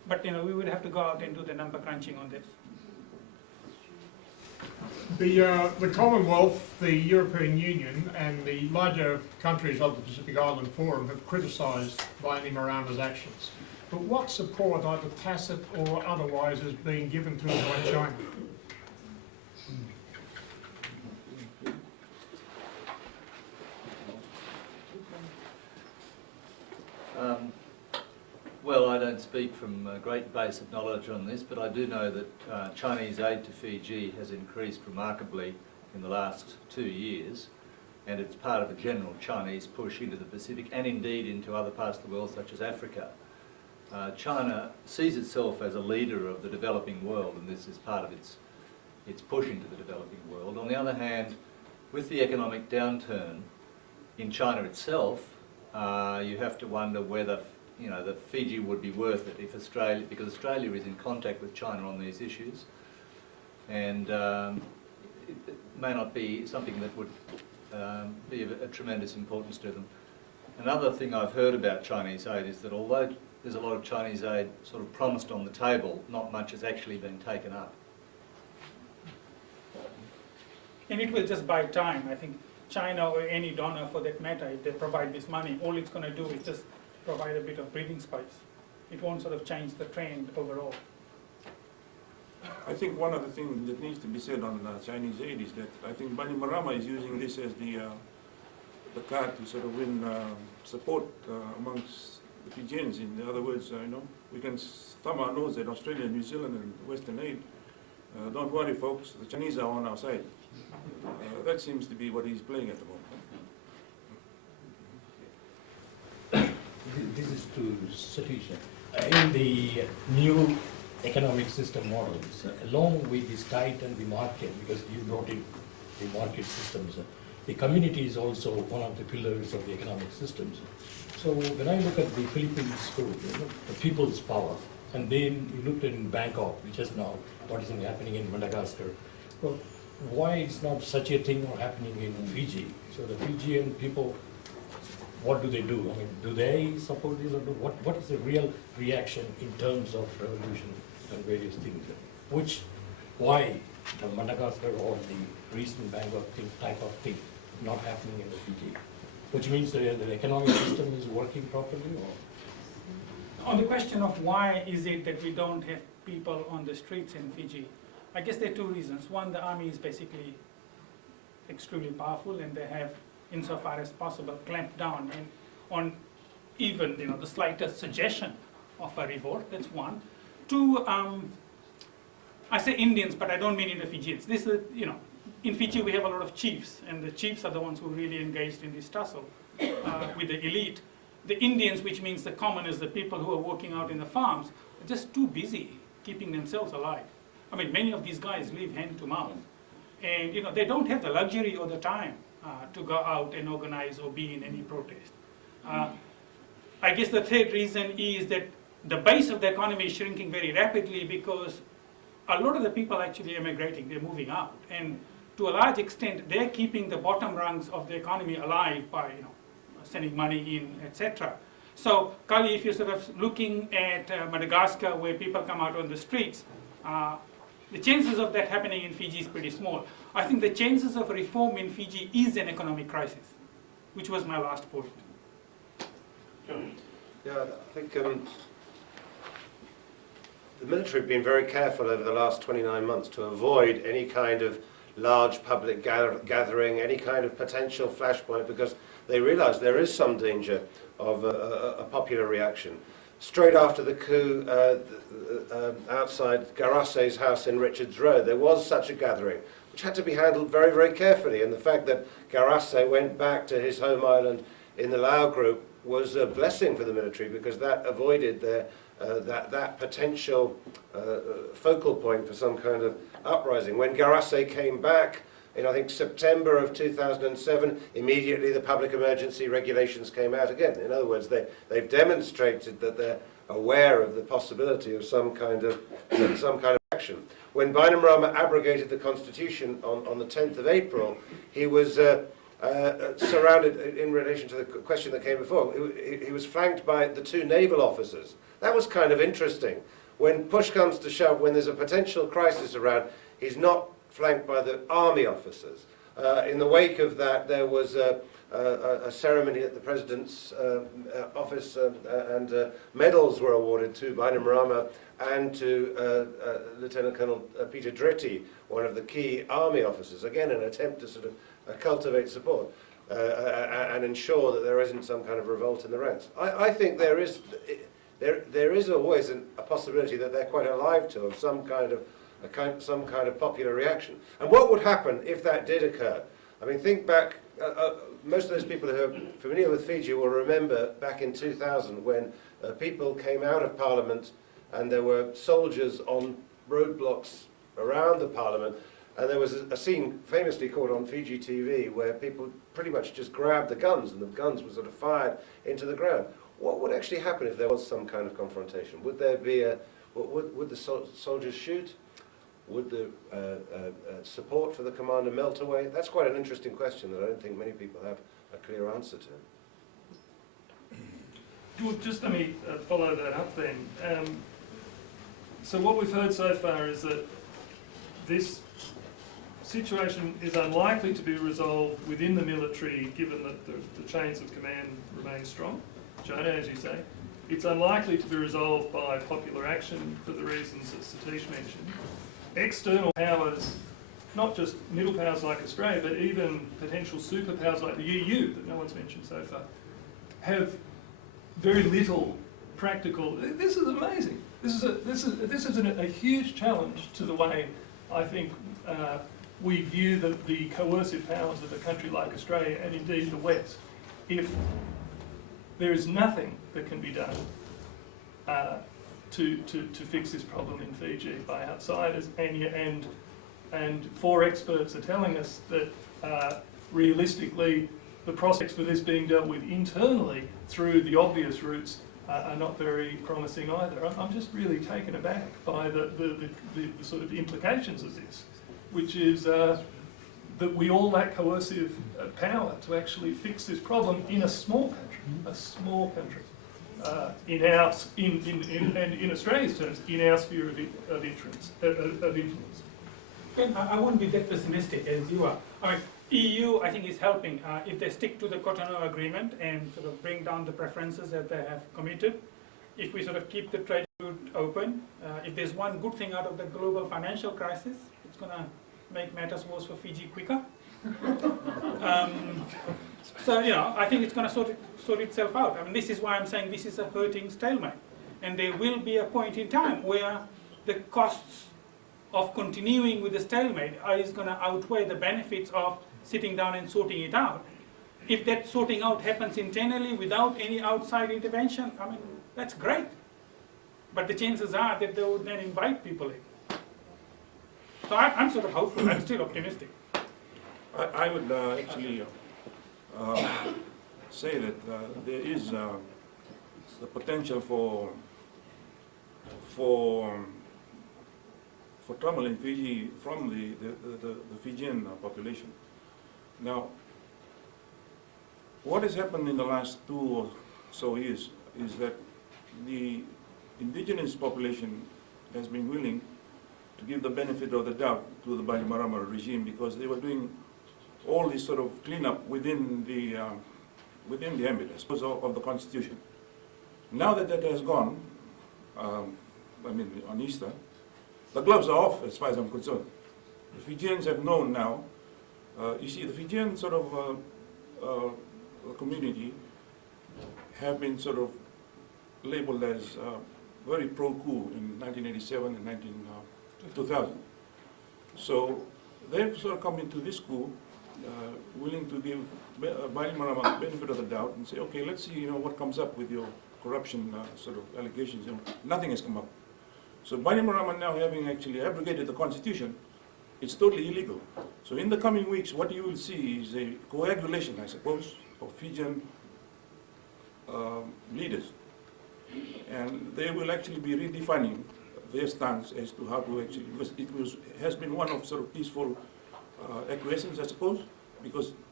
But we would have to go out and do the number crunching on this. The Commonwealth, the European Union and the larger countries of the Pacific Island Forum have criticised Bainimarama's actions. But what support, either tacit or otherwise, is being given to him by China? Well, I don't speak from a great base of knowledge on this, but I do know that Chinese aid to Fiji has increased remarkably in the last 2 years, and it's part of a general Chinese push into the Pacific and indeed into other parts of the world such as Africa. China sees itself as a leader of the developing world, and this is part of its push into the developing world. On the other hand, with the economic downturn in China itself, you have to wonder whether that Fiji would be worth it if Australia, because Australia is in contact with China on these issues, and it may not be something that would be of a tremendous importance to them. Another thing I've heard about Chinese aid is that although there's a lot of Chinese aid sort of promised on the table, not much has actually been taken up. And it will just buy time. I think China or any donor for that matter, if they provide this money, all it's going to do is just provide a bit of breathing space. It won't sort of change the trend overall. I think one of the things that needs to be said on Chinese aid is that I think Bainimarama is using this as the card to sort of win support amongst the Fijians. In other words, we can thumb our nose at Australia, New Zealand and Western aid. Don't worry folks, the Chinese are on our side. That seems to be what he's playing at the moment. This is to Satish. In the new economic system models, along with this tight and the market, because you brought in the market systems, the community is also one of the pillars of the economic systems. So when I look at the Philippines story, the people's power, and then you looked in Bangkok, which is now what is happening in Madagascar. Well, why is not such a thing happening in Fiji? So the Fijian people, what do they do? I mean, do they support this, or what is the real reaction in terms of revolution and various things? Why the Madagascar or the recent Bangkok type of thing not happening in the Fiji? Which means the economic system is working properly, or? On the question of why is it that we don't have people on the streets in Fiji, I guess there are two reasons. One, the army is basically extremely powerful, and they have, insofar as possible, clamped down on even the slightest suggestion of a revolt. That's one. Two, I say Indians, but I don't mean in the Fijians. This is in Fiji we have a lot of chiefs, and the chiefs are the ones who really engaged in this tussle with the elite. The Indians, which means the commoners, the people who are working out in the farms, are just too busy keeping themselves alive. I mean, many of these guys live hand to mouth, and they don't have the luxury or the time to go out and organize or be in any protest. I guess the third reason is that the base of the economy is shrinking very rapidly because a lot of the people actually emigrating, they're moving out, and to a large extent they're keeping the bottom rungs of the economy alive by sending money in, etc. So, Kali, if you're sort of looking at Madagascar, where people come out on the streets, the chances of that happening in Fiji is pretty small. I think the chances of reform in Fiji is an economic crisis, which was my last point. Yeah, I think the military have been very careful over the last 29 months to avoid any kind of large public gathering, any kind of potential flashpoint, because they realise there is some danger of a popular reaction. Straight after the coup outside Garasse's house in Richards Road, there was such a gathering, which had to be handled very, very carefully. And the fact that Garasse went back to his home island in the Lao group was a blessing for the military, because that avoided that potential focal point for some kind of uprising. When Garasse came back in, I think, September of 2007, immediately the public emergency regulations came out again. In other words, they've demonstrated that they're aware of the possibility of some kind of action. When Bainimarama abrogated the constitution on the 10th of April, he was surrounded, in relation to the question that came before, he was flanked by the 2 naval officers. That was kind of interesting. When push comes to shove, when there's a potential crisis around, he's not flanked by the army officers. In the wake of that, there was a ceremony at the President's office, and medals were awarded to Bainimarama and to Lieutenant Colonel Peter Dritti, one of the key army officers, again an attempt to sort of cultivate support and ensure that there isn't some kind of revolt in the ranks. I think there is always a possibility that they're quite alive to of some kind of popular reaction. And what would happen if that did occur? I mean, think back. Most of those people who are familiar with Fiji will remember back in 2000 when people came out of Parliament and there were soldiers on roadblocks around the Parliament, and there was a scene famously caught on Fiji TV where people pretty much just grabbed the guns and the guns were sort of fired into the ground. What would actually happen if there was some kind of confrontation? Would there be would the soldiers shoot? Would the support for the commander melt away? That's quite an interesting question that I don't think many people have a clear answer to. Well, just let me follow that up then. So what we've heard so far is that this situation is unlikely to be resolved within the military, given that the chains of command remain strong. Jonah, as you say, it's unlikely to be resolved by popular action for the reasons that Satish mentioned. External powers, not just middle powers like Australia, but even potential superpowers like the EU, that no one's mentioned so far, have very little practical. This is amazing. This is a huge challenge to the way I think we view the coercive powers of a country like Australia and indeed the West. If there is nothing that can be done to fix this problem in Fiji by outsiders, and 4 experts are telling us that realistically the prospects for this being dealt with internally through the obvious routes are not very promising either. I'm just really taken aback by the sort of implications of this, which is that we all lack coercive power to actually fix this problem in a small country. In Australia's terms, in our sphere of influence. I won't be that pessimistic as you are. I mean, EU, I think, is helping. If they stick to the Cotonou Agreement and sort of bring down the preferences that they have committed, if we sort of keep the trade route open, if there's one good thing out of the global financial crisis, it's going to make matters worse for Fiji quicker. So, you know, I think it's going to sort itself out. I mean, this is why I'm saying this is a hurting stalemate. And there will be a point in time where the costs of continuing with the stalemate is going to outweigh the benefits of sitting down and sorting it out. If that sorting out happens internally without any outside intervention, I mean, that's great. But the chances are that they would then invite people in. So I'm sort of hopeful. I'm still optimistic. I would actually say that there is the potential for trouble in Fiji from the Fijian population. Now, what has happened in the last 2 or so years is that the indigenous population has been willing to give the benefit of the doubt to the Bainimarama regime because they were doing all this sort of cleanup within the ambit of the constitution. Now that that has gone, I mean on Easter, the gloves are off as far as I'm concerned. The Fijians have known now. You see, the Fijian sort of community have been sort of labeled as very pro-coup in 1987 and 2000. So they've sort of come into this coup willing to give Bainimarama the benefit of the doubt and say, okay, let's see, what comes up with your corruption sort of allegations. Nothing has come up. So Bainimarama now having actually abrogated the constitution, it's totally illegal. So in the coming weeks, what you will see is a coagulation, I suppose, of Fijian leaders. And they will actually be redefining their stance as to how to actually, because it has been one of sort of peaceful acquiescence, I suppose, because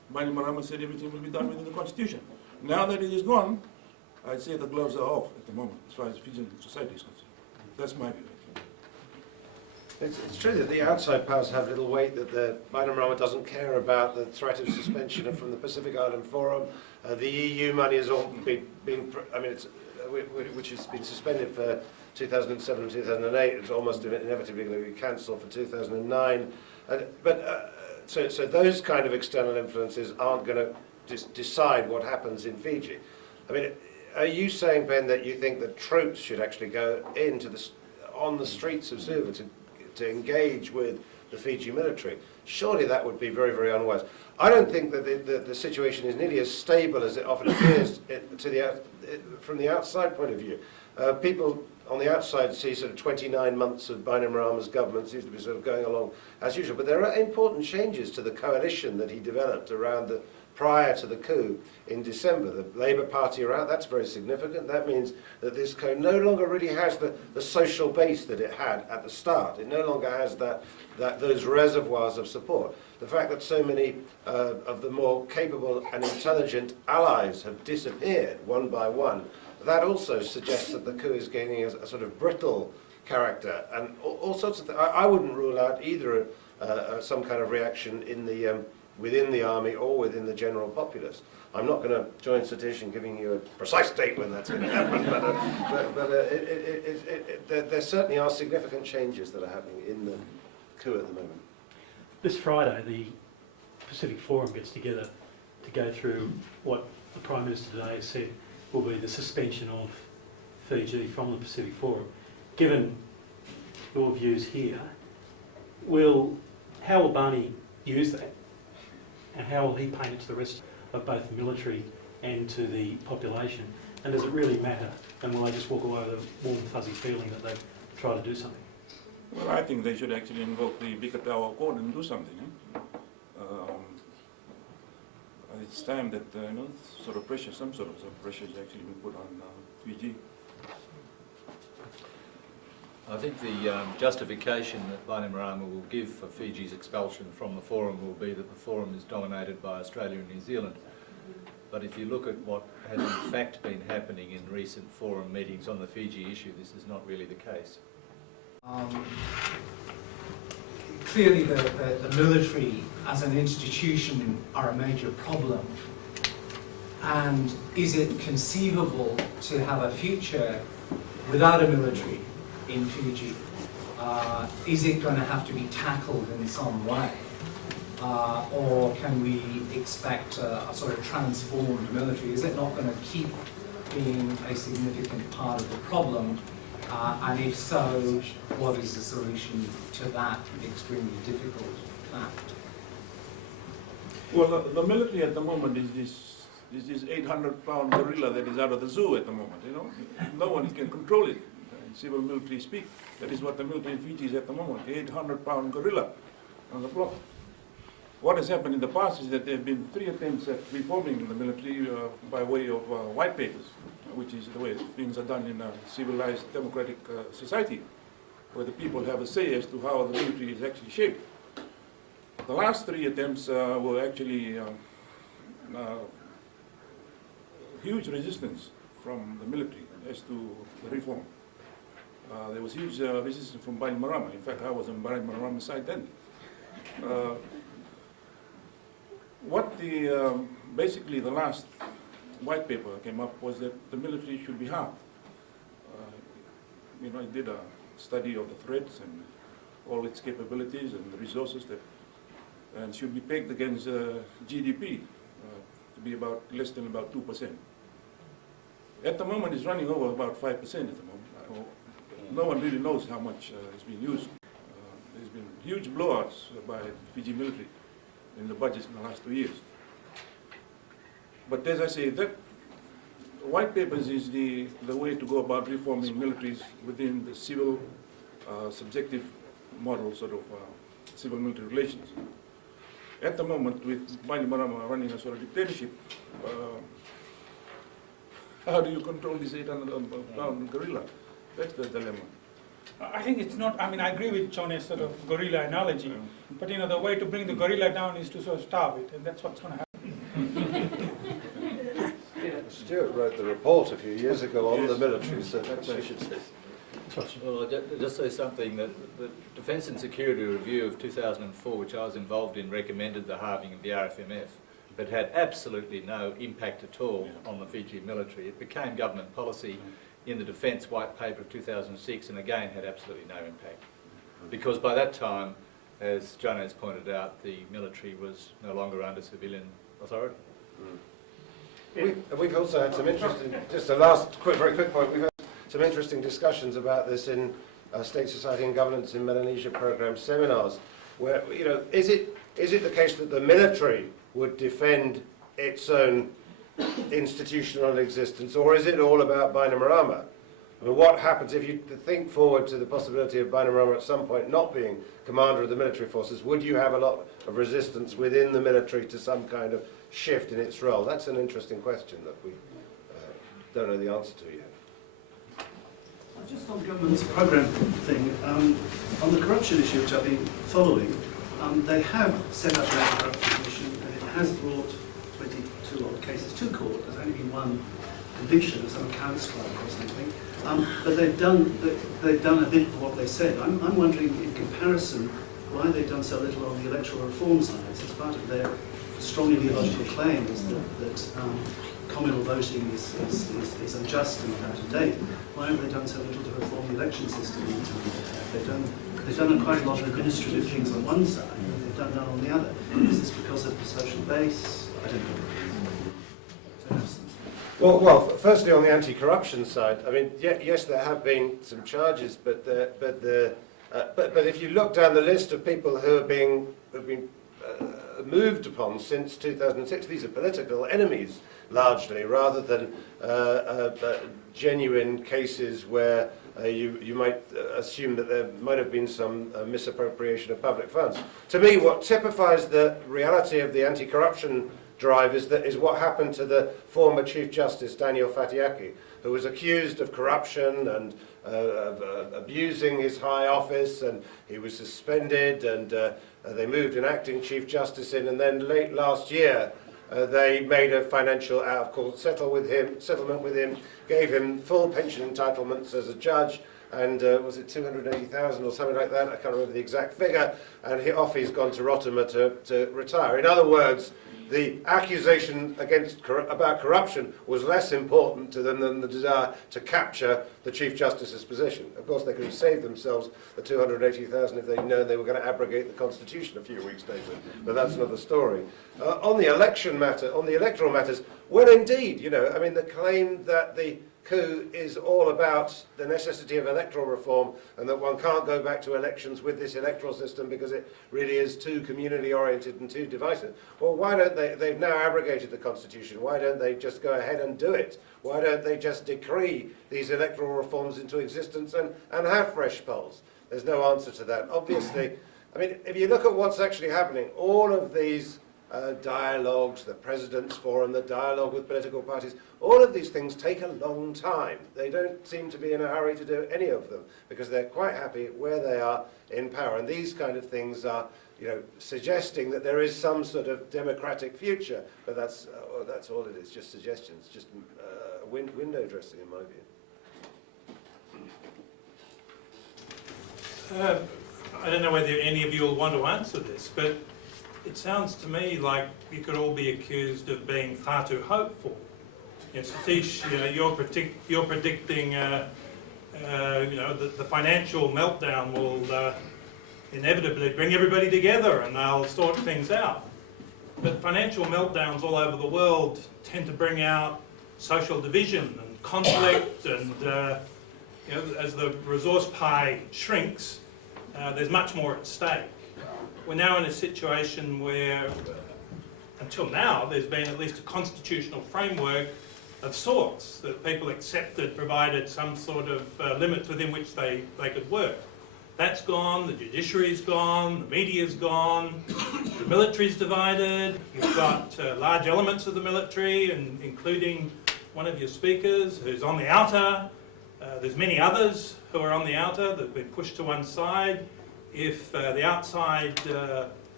Bainimarama said everything will be done within the constitution. Now that it is gone, I'd say the gloves are off at the moment, as far as Fijian society is concerned. That's my view. It's true that the outside powers have little weight, that the Bainimarama doesn't care about the threat of suspension from the Pacific Island Forum. The EU money has all been I mean, which has been suspended for 2007 and 2008. It's almost inevitably going to be cancelled for 2009. So those kind of external influences aren't going to decide what happens in Fiji. I mean, are you saying, Ben, that you think that troops should actually go on the streets of Suva to engage with the Fiji military? Surely that would be very, very unwise. I don't think that the situation is nearly as stable as it often appears from the outside point of view. People on the outside see sort of 29 months of Bainimarama's government seems to be sort of going along as usual. But there are important changes to the coalition that he developed prior to the coup in December. The Labour Party are out. That's very significant. That means that this coup no longer really has the social base that it had at the start. It no longer has those reservoirs of support. The fact that so many of the more capable and intelligent allies have disappeared one by one, that also suggests that the coup is gaining a sort of brittle character, and all sorts of things. I wouldn't rule out either some kind of reaction within the army or within the general populace. I'm not going to join Satish in giving you a precise date when that's going to happen, but there certainly are significant changes that are happening in the coup at the moment. This Friday, the Pacific Forum gets together to go through what the Prime Minister today has said will be the suspension of Fiji from the Pacific Forum. Given your views here, how will Barney use that, and how will he paint it to the rest of both the military and to the population? And does it really matter? And will they just walk away with a warm, fuzzy feeling that they've tried to do something? Well, I think they should actually invoke the Bikatawa Accord and do something. It's time that some sort of pressure is actually been put on Fiji. I think the justification that Bainimarama will give for Fiji's expulsion from the forum will be that the forum is dominated by Australia and New Zealand. But if you look at what has in fact been happening in recent forum meetings on the Fiji issue, this is not really the case. Clearly the military as an institution are a major problem. And is it conceivable to have a future without a military in Fiji? Is it going to have to be tackled in some way? Or can we expect a sort of transformed military? Is it not going to keep being a significant part of the problem? And if so, what is the solution to that extremely difficult fact? Well, the military at the moment is this 800-pound gorilla that is out of the zoo at the moment. No one can control it. In civil military speak, that is what the military in Fiji is at the moment, 800-pound gorilla on the block. What has happened in the past is that there have been 3 attempts at reforming the military by way of white papers, which is the way things are done in a civilized democratic society, where the people have a say as to how the military is actually shaped. The last 3 attempts were actually huge resistance from the military as to the reform. There was huge resistance from Bainimarama. In fact, I was on Bainimarama's side then. Basically the last white paper came up was that the military should be halved. It did a study of the threats and all its capabilities and the resources and should be pegged against GDP to be less than 2%. At the moment, it's running over about 5% at the moment. No one really knows how much is being used. There's been huge blowouts by the Fiji military in the budgets in the last 2 years. But as I say, that white papers is the way to go about reforming militaries within the civil subjective model civil military relations. At the moment, with Bainimarama running a sort of dictatorship, how do you control this 800-pound gorilla? That's the dilemma. I think it's not, I agree with John's sort of gorilla analogy, but the way to bring the gorilla down is to sort of starve it, and that's what's going to happen. Stuart wrote the report a few years ago on the military, so perhaps we should say. Well, I'll just say something that the Defence and Security Review of 2004, which I was involved in, recommended the halving of the RFMF, but had absolutely no impact at all on the Fiji military. It became government policy in the Defence White Paper of 2006 and again had absolutely no impact. Because by that time, as John has pointed out, the military was no longer under civilian authority. We've also had some interesting, just a last very quick point, we've had some interesting discussions about this in State Society and Governance in Melanesia programme seminars, where, you know, is it the case that the military would defend its own institutional existence, or is it all about Bainimarama? I mean, what happens if you think forward to the possibility of Bainimarama at some point not being commander of the military forces? Would you have a lot of resistance within the military to some kind of shift in its role? That's an interesting question that we don't know the answer to yet. Just on government's programme thing, on the corruption issue, which I've been following, they have set up an anti-corruption commission and it has brought 22 odd cases to court. There's only been one conviction of some accounts clerk or something. But they've done a bit of what they said. I'm wondering, in comparison, why they've done so little on the electoral reform side. As part of their strong ideological claim is that communal voting is unjust and out of date. Why have they done so little to reform the election system? They've done quite a lot of administrative things on one side, and they've done none on the other. Is this because of the social base? I don't know. Well, firstly on the anti-corruption side, I mean, yes, there have been some charges, but if you look down the list of people who have been moved upon since 2006, these are political enemies largely, rather than genuine cases where you might assume that there might have been some misappropriation of public funds. To me, what typifies the reality of the anti-corruption drive is what happened to the former Chief Justice Daniel Fatiaki, who was accused of corruption and abusing his high office, and he was suspended, and they moved an acting Chief Justice in, and then late last year they made a financial out-of-court settlement with him, gave him full pension entitlements as a judge, and was it 280,000 or something like that? I can't remember the exact figure, and off he's gone to Rotterdam to retire. In other words, the accusation about corruption was less important to them than the desire to capture the Chief Justice's position. Of course, they could have saved themselves the 280,000 if they'd known they were going to abrogate the Constitution a few weeks later, but that's another story. On the electoral matters, well, indeed, you know, I mean, the claim that the coup is all about the necessity of electoral reform and that one can't go back to elections with this electoral system because it really is too community oriented and too divisive. Well, why don't they've now abrogated the Constitution, why don't they just go ahead and do it? Why don't they just decree these electoral reforms into existence and have fresh polls? There's no answer to that. Obviously, I mean, if you look at what's actually happening, all of these dialogues, the President's Forum, the dialogue with political parties, all of these things take a long time. They don't seem to be in a hurry to do any of them because they're quite happy where they are in power. And these kind of things are, you know, suggesting that there is some sort of democratic future, but that's all it is, just suggestions, just window dressing in my view. I don't know whether any of you will want to answer this, but it sounds to me like you could all be accused of being far too hopeful. You know, Satish, you're predicting, the financial meltdown will inevitably bring everybody together and they'll sort things out. But financial meltdowns all over the world tend to bring out social division and conflict, and as the resource pie shrinks, there's much more at stake. We're now in a situation where, until now, there's been at least a constitutional framework of sorts that people accepted provided some sort of limits within which they could work. That's gone, the judiciary's gone, the media's gone, the military's divided, you've got large elements of the military, and including one of your speakers who's on the outer. There's many others who are on the outer that have been pushed to one side. If the outside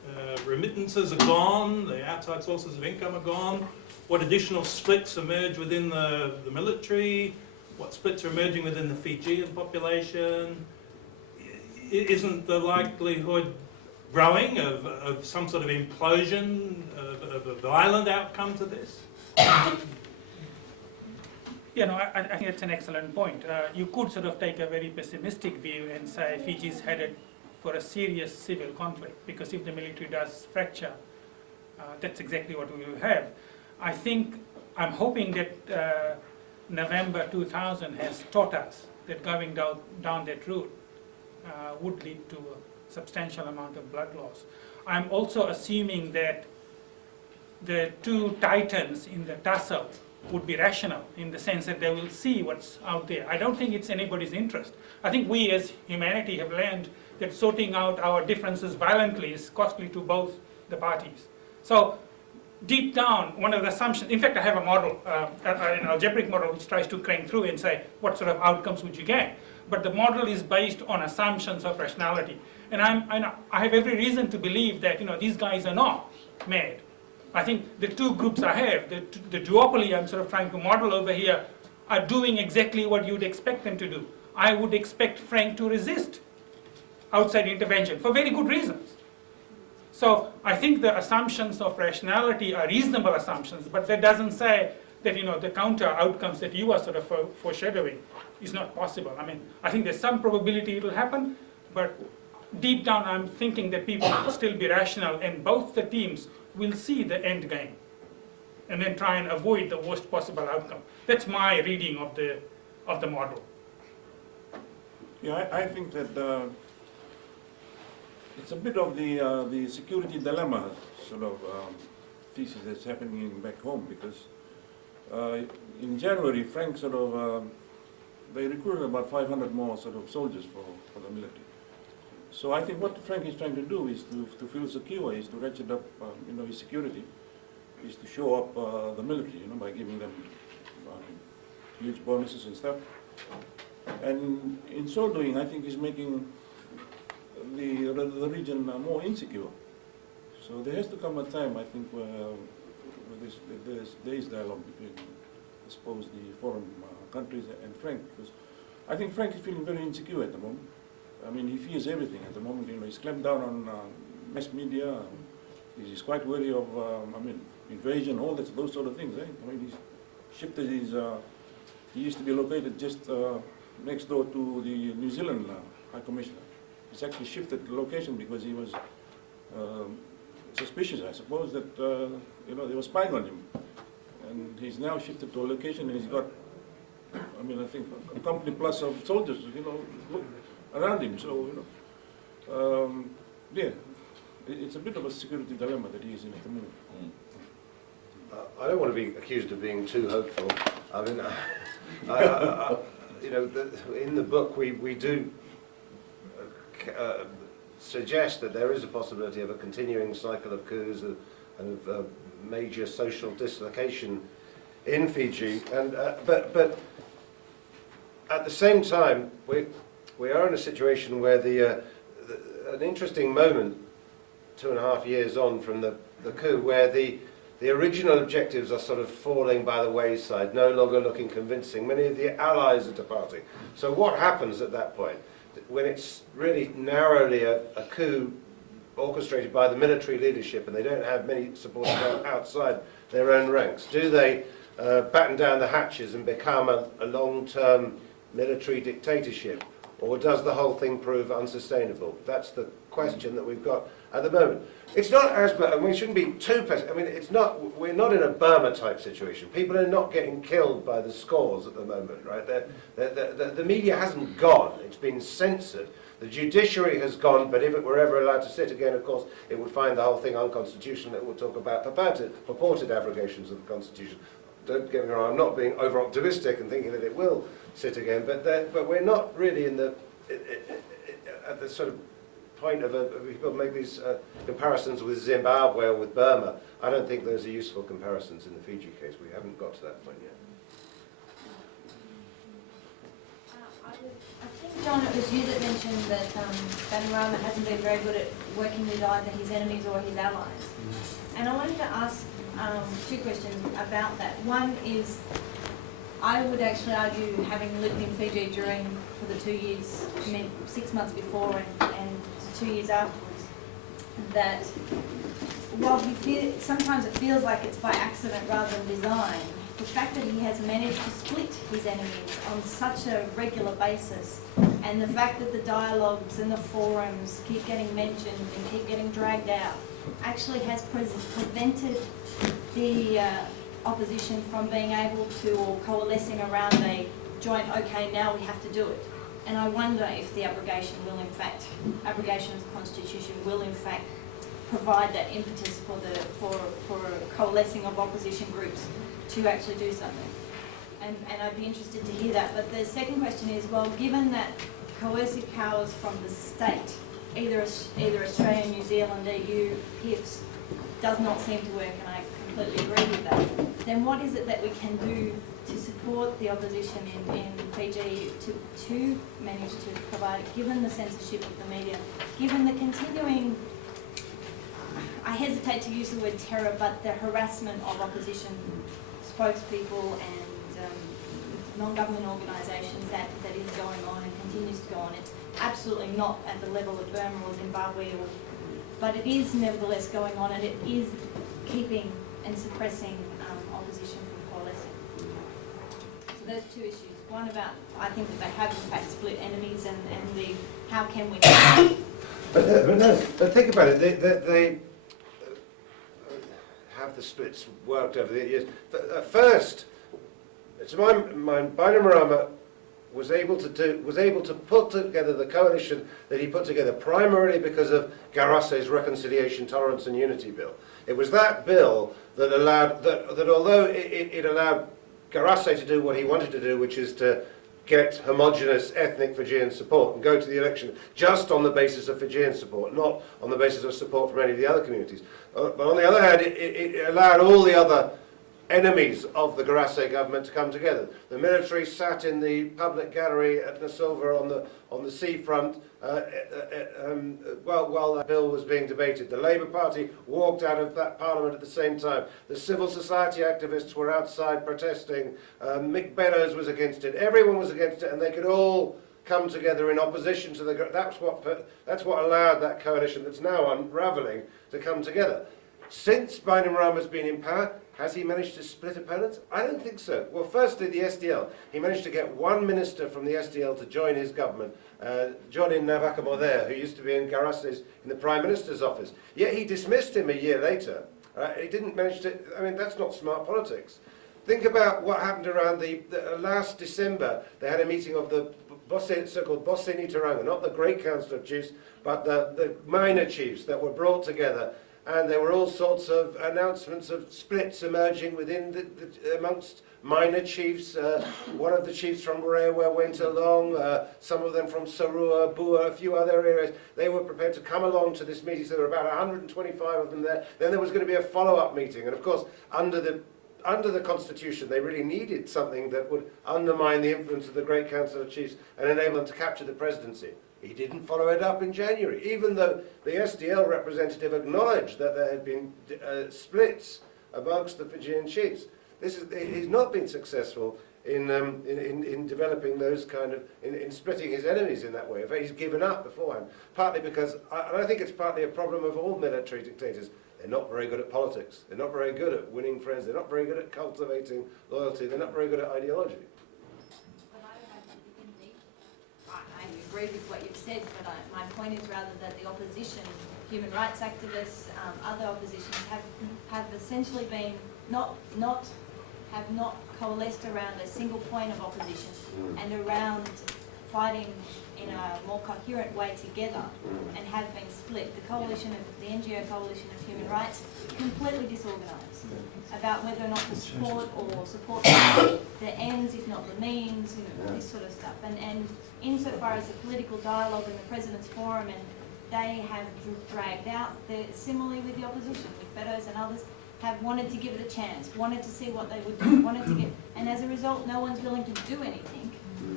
remittances are gone, the outside sources of income are gone, what additional splits emerge within the military, what splits are emerging within the Fijian population. Isn't the likelihood growing of some sort of implosion, of a violent outcome to this? You know, I think it's an excellent point. You could sort of take a very pessimistic view and say Fiji's headed for a serious civil conflict, because if the military does fracture, that's exactly what we will have. I'm hoping that November 2000 has taught us that going down that route would lead to a substantial amount of blood loss. I'm also assuming that the two titans in the tussle would be rational in the sense that they will see what's out there. I don't think it's anybody's interest. I think we as humanity have learned that sorting out our differences violently is costly to both the parties. So deep down, one of the assumptions, in fact I have a model, an algebraic model which tries to crank through and say what sort of outcomes would you get. But the model is based on assumptions of rationality. And I have every reason to believe that these guys are not mad. I think the two groups I have, the duopoly I'm sort of trying to model over here, are doing exactly what you'd expect them to do. I would expect Frank to resist outside intervention for very good reasons. So I think the assumptions of rationality are reasonable assumptions, but that doesn't say that the counter outcomes that you are sort of foreshadowing is not possible. I mean, I think there's some probability it will happen, but deep down I'm thinking that people will still be rational and both the teams will see the end game and then try and avoid the worst possible outcome. That's my reading of the model. Yeah, I think that it's a bit of the security dilemma sort of thesis that's happening back home, because in January, Frank sort of, they recruited about 500 more sort of soldiers for the military. So I think what Frank is trying to do is to feel secure, is to ratchet up his security, is to show up the military, by giving them huge bonuses and stuff. And in so doing, I think he's making the region more insecure. So there has to come a time, I think, where there is dialogue between, I suppose, the foreign countries and Frank, because I think Frank is feeling very insecure at the moment. I mean, he fears everything at the moment. He's clamped down on mass media. He's quite wary of, invasion, all that, those sort of things. Eh? I mean, he's shifted his. He used to be located just next door to the New Zealand High Commissioner. He's actually shifted the location because he was suspicious, I suppose, that they were spying on him. And he's now shifted to a location, and he's got, I think a company plus of soldiers, around him. So, it's a bit of a security dilemma that he's in at the moment. I don't want to be accused of being too hopeful. I mean, in the book we do suggest that there is a possibility of a continuing cycle of coups and of major social dislocation in Fiji, and but at the same time we are in a situation where an interesting moment, 2.5 years on from the coup, where the original objectives are sort of falling by the wayside, no longer looking convincing. Many of the allies are departing. So what happens at that point? When it's really narrowly a coup orchestrated by the military leadership and they don't have many supporters outside their own ranks, do they batten down the hatches and become a long-term military dictatorship? Or does the whole thing prove unsustainable? That's the question that we've got at the moment. It's not as bad, and we shouldn't be too pessimistic. I mean, we're not in a Burma type situation. People are not getting killed by the scores at the moment, right? The media hasn't gone. It's been censored. The judiciary has gone, but if it were ever allowed to sit again, of course, it would find the whole thing unconstitutional. It would talk about purported abrogations of the Constitution. Don't get me wrong, I'm not being over-optimistic and thinking that it will sit again, but we're not really at the sort of point of people make these comparisons with Zimbabwe or with Burma. I don't think those are useful comparisons in the Fiji case. We haven't got to that point yet. I think John, it was you that mentioned that Bainimarama hasn't been very good at working with either his enemies or his allies. And I wanted to ask two questions about that. One is, I would actually argue, having lived in Fiji for the 2 years, 6 months before and 2 years afterwards, that while sometimes it feels like it's by accident rather than design, the fact that he has managed to split his enemies on such a regular basis, and the fact that the dialogues and the forums keep getting mentioned and keep getting dragged out, actually has prevented the opposition from being able to, or coalescing around a joint, okay, now we have to do it. And I wonder if the abrogation of the Constitution will in fact provide that impetus for a coalescing of opposition groups to actually do something. And I'd be interested to hear that. But the second question is, well, given that coercive powers from the state, either Australia, New Zealand, EU, PIFs, does not seem to work, and I completely agree with that, then what is it that we can do to support the opposition in Fiji to manage to provide, given the censorship of the media, given the continuing, I hesitate to use the word terror, but the harassment of opposition spokespeople and non-government organisations that is going on and continues to go on. It's absolutely not at the level of Burma or Zimbabwe, but it is nevertheless going on, and it is keeping and suppressing opposition from coalescing. So those two issues. One about, I think that they have in fact split enemies, and the how can we... But think about it, they have the splits worked over the years. First, to my mind, Bainimarama was able to put together the coalition that he put together primarily because of Garasse's Reconciliation, Tolerance and Unity Bill. It was that bill that allowed that although it allowed Garasse to do what he wanted to do, which is to get homogenous ethnic Fijian support and go to the election just on the basis of Fijian support, not on the basis of support from any of the other communities. But on the other hand, it allowed all the other enemies of the Garasse government to come together. The military sat in the public gallery at Nasilva on the seafront while that bill was being debated. The Labour Party walked out of that parliament at the same time. The civil society activists were outside protesting. Mick Beddoes was against it. Everyone was against it, and they could all come together in opposition to the... That's what allowed that coalition that's now unravelling to come together. Since Bainimarama's been in power, has he managed to split opponents? I don't think so. Well, firstly, the SDL. He managed to get one minister from the SDL to join his government, Johnny Navakamodea, who used to be in Garasse's, in the Prime Minister's office. Yet he dismissed him a year later. He didn't manage to... I mean, that's not smart politics. Think about what happened around the last December. They had a meeting of the so-called Bosini Taranga, not the Great Council of Chiefs, but the minor chiefs that were brought together. And there were all sorts of announcements of splits emerging within amongst minor chiefs. One of the chiefs from Rewa went along, some of them from Sarua, Bua, a few other areas. They were prepared to come along to this meeting, so there were about 125 of them there. Then there was going to be a follow-up meeting, and of course, under the Constitution, they really needed something that would undermine the influence of the Great Council of Chiefs and enable them to capture the presidency. He didn't follow it up in January, even though the SDL representative acknowledged that there had been splits amongst the Fijian chiefs. He's not been successful in developing those kind of, in splitting his enemies in that way. In fact, he's given up beforehand, partly because, and I think it's partly a problem of all military dictators. They're not very good at politics. They're not very good at winning friends. They're not very good at cultivating loyalty. They're not very good at ideology. I agree with what you've said, but my point is rather that the opposition, human rights activists, other oppositions have essentially been have not coalesced around a single point of opposition and around fighting in a more coherent way together, and have been split. The NGO Coalition of Human Rights, completely disorganised about whether or not to support the ends, if not the means, this sort of stuff. And insofar as the political dialogue and the President's Forum, and they have dragged out, similarly with the opposition, with Beddoes and others, have wanted to give it a chance, wanted to see what they would do, and as a result, no one's willing to do anything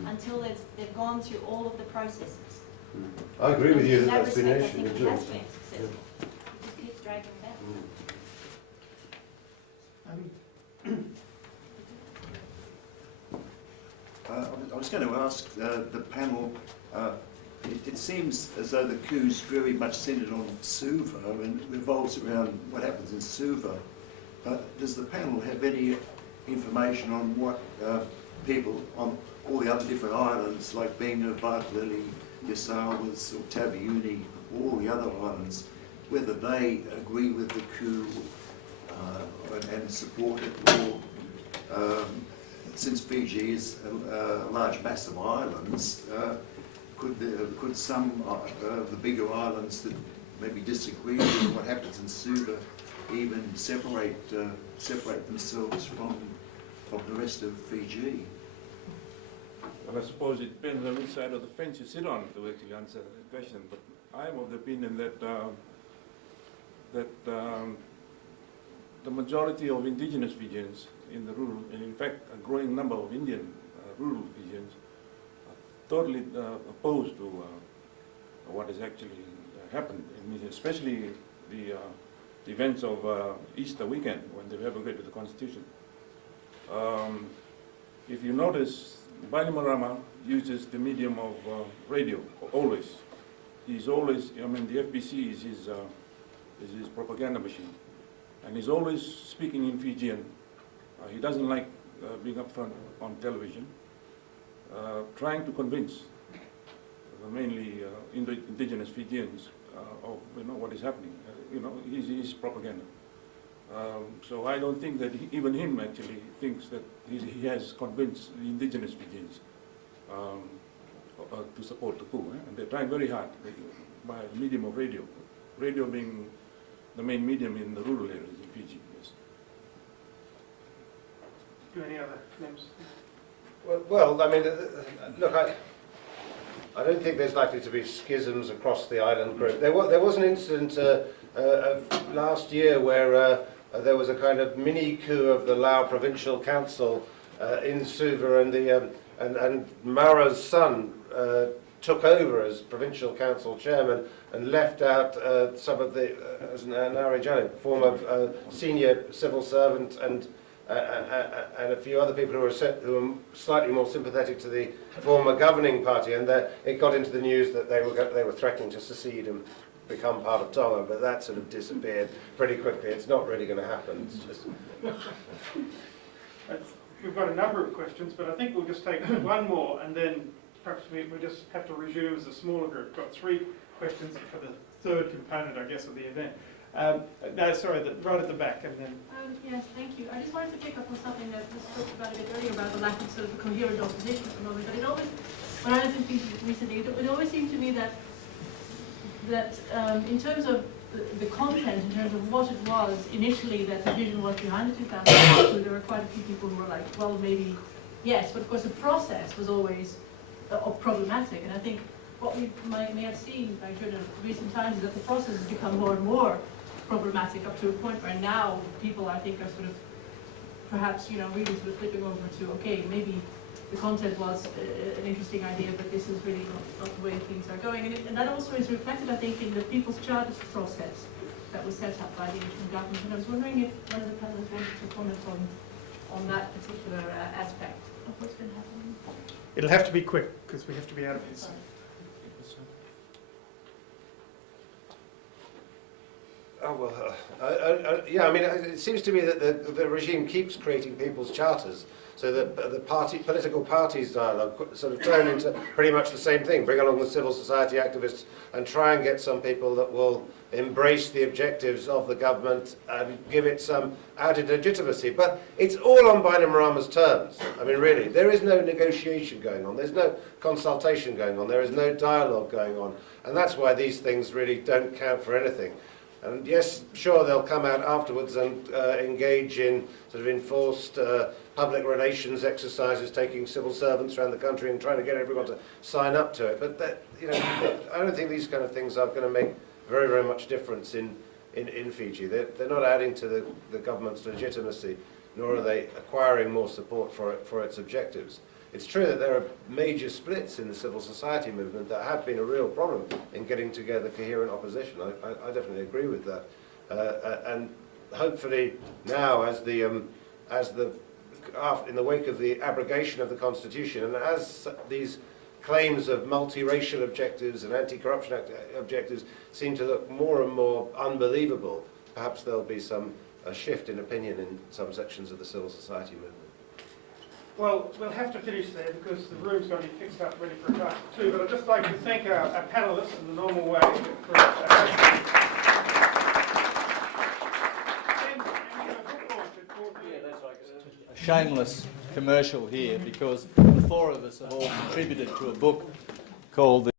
until they've gone through all of the processes. I agree with you In that that that's been respect, an I think issue. it has been successful. It just keeps dragging back. I was going to ask the panel, it seems as though the coup's very much centred on Suva and revolves around what happens in Suva. But does the panel have any information on what people on all the other different islands, like Benga, Bartley, Yasawas, or Taveuni, all the other islands, whether they agree with the coup and support it, or since Fiji is a large mass of islands, could some of the bigger islands that maybe disagree with what happens in Suva even separate themselves from the rest of Fiji? Well, I suppose it depends on which side of the fence you sit on to actually answer the question. But I am of the opinion that the majority of indigenous Fijians in the rural, and in fact a growing number of Indian rural Fijians, are totally opposed to what has actually happened, especially the events of Easter weekend when they abrogated the Constitution. If you notice, Bainimarama uses the medium of radio always. He's always, I mean, the FBC is his propaganda machine, and he's always speaking in Fijian. He doesn't like being up front on television, trying to convince mainly indigenous Fijians of what is happening. His propaganda. So I don't think that even him actually thinks that he has convinced the indigenous Fijians to support the coup. And they're trying very hard by the medium of radio. Radio being the main medium in the rural areas in Fiji. Yes. Do any other names? Well, I mean, look, I don't think there's likely to be schisms across the island group. There was an incident last year where there was a kind of mini coup of the Lao Provincial Council in Suva, and Mara's son took over as Provincial Council Chairman and left out some of the, Nari Jani, former senior civil servant, and a few other people who were slightly more sympathetic to the former governing party, and it got into the news that they were threatening to secede and become part of Tonga, but that sort of disappeared pretty quickly. It's not really going to happen. It's just We've got a number of questions, but I think we'll just take one more, and then perhaps we just have to resume as a smaller group. Got 3 questions for the third component, I guess, of the event. No, sorry, right at the back, and then. Yes, thank you. I just wanted to pick up on something that was talked about a bit earlier about the lack of sort of a coherent opposition at the moment. But it always, when I was in Fiji recently, it always seemed to me that in terms of the content, in terms of what it was initially that the vision was behind the 2002, there were quite a few people who were like, well, maybe yes, but of course the process was always problematic. And I think what we may have seen, I'm sure, in recent times is that the process has become more and more problematic up to a point where now people, I think, are sort of perhaps, really sort of flipping over to, okay, maybe the content was an interesting idea, but this is really not the way things are going. And that also is reflected, I think, in the People's Charters process that was set up by the interim government. And I was wondering if one of the panelists wanted to comment on that particular aspect of what's been happening. It'll have to be quick, because we have to be out of here soon. Oh, well, yeah, I mean, it seems to me that the regime keeps creating people's charters, so that the political parties dialogue sort of turn into pretty much the same thing. Bring along the civil society activists and try and get some people that will embrace the objectives of the government and give it some added legitimacy. But it's all on Bainimarama's terms. I mean, really, there is no negotiation going on. There's no consultation going on. There is no dialogue going on. And that's why these things really don't count for anything. And yes, sure, they'll come out afterwards and engage in sort of enforced public relations exercises, taking civil servants around the country and trying to get everyone to sign up to it. But I don't think these kind of things are going to make very, very much difference in Fiji. They're not adding to the government's legitimacy. nor are they acquiring more support for its objectives. It's true that there are major splits in the civil society movement that have been a real problem in getting together coherent opposition. I definitely agree with that. And hopefully now, in the wake of the abrogation of the Constitution, and as these claims of multiracial objectives and anti-corruption objectives seem to look more and more unbelievable, perhaps there'll be a shift in opinion in some sections of the civil society movement. Well, we'll have to finish there because the room's going to be fixed up ready for a class of two, but I'd just like to thank our panellists in the normal way for A shameless commercial here, because the four of us have all contributed to a book called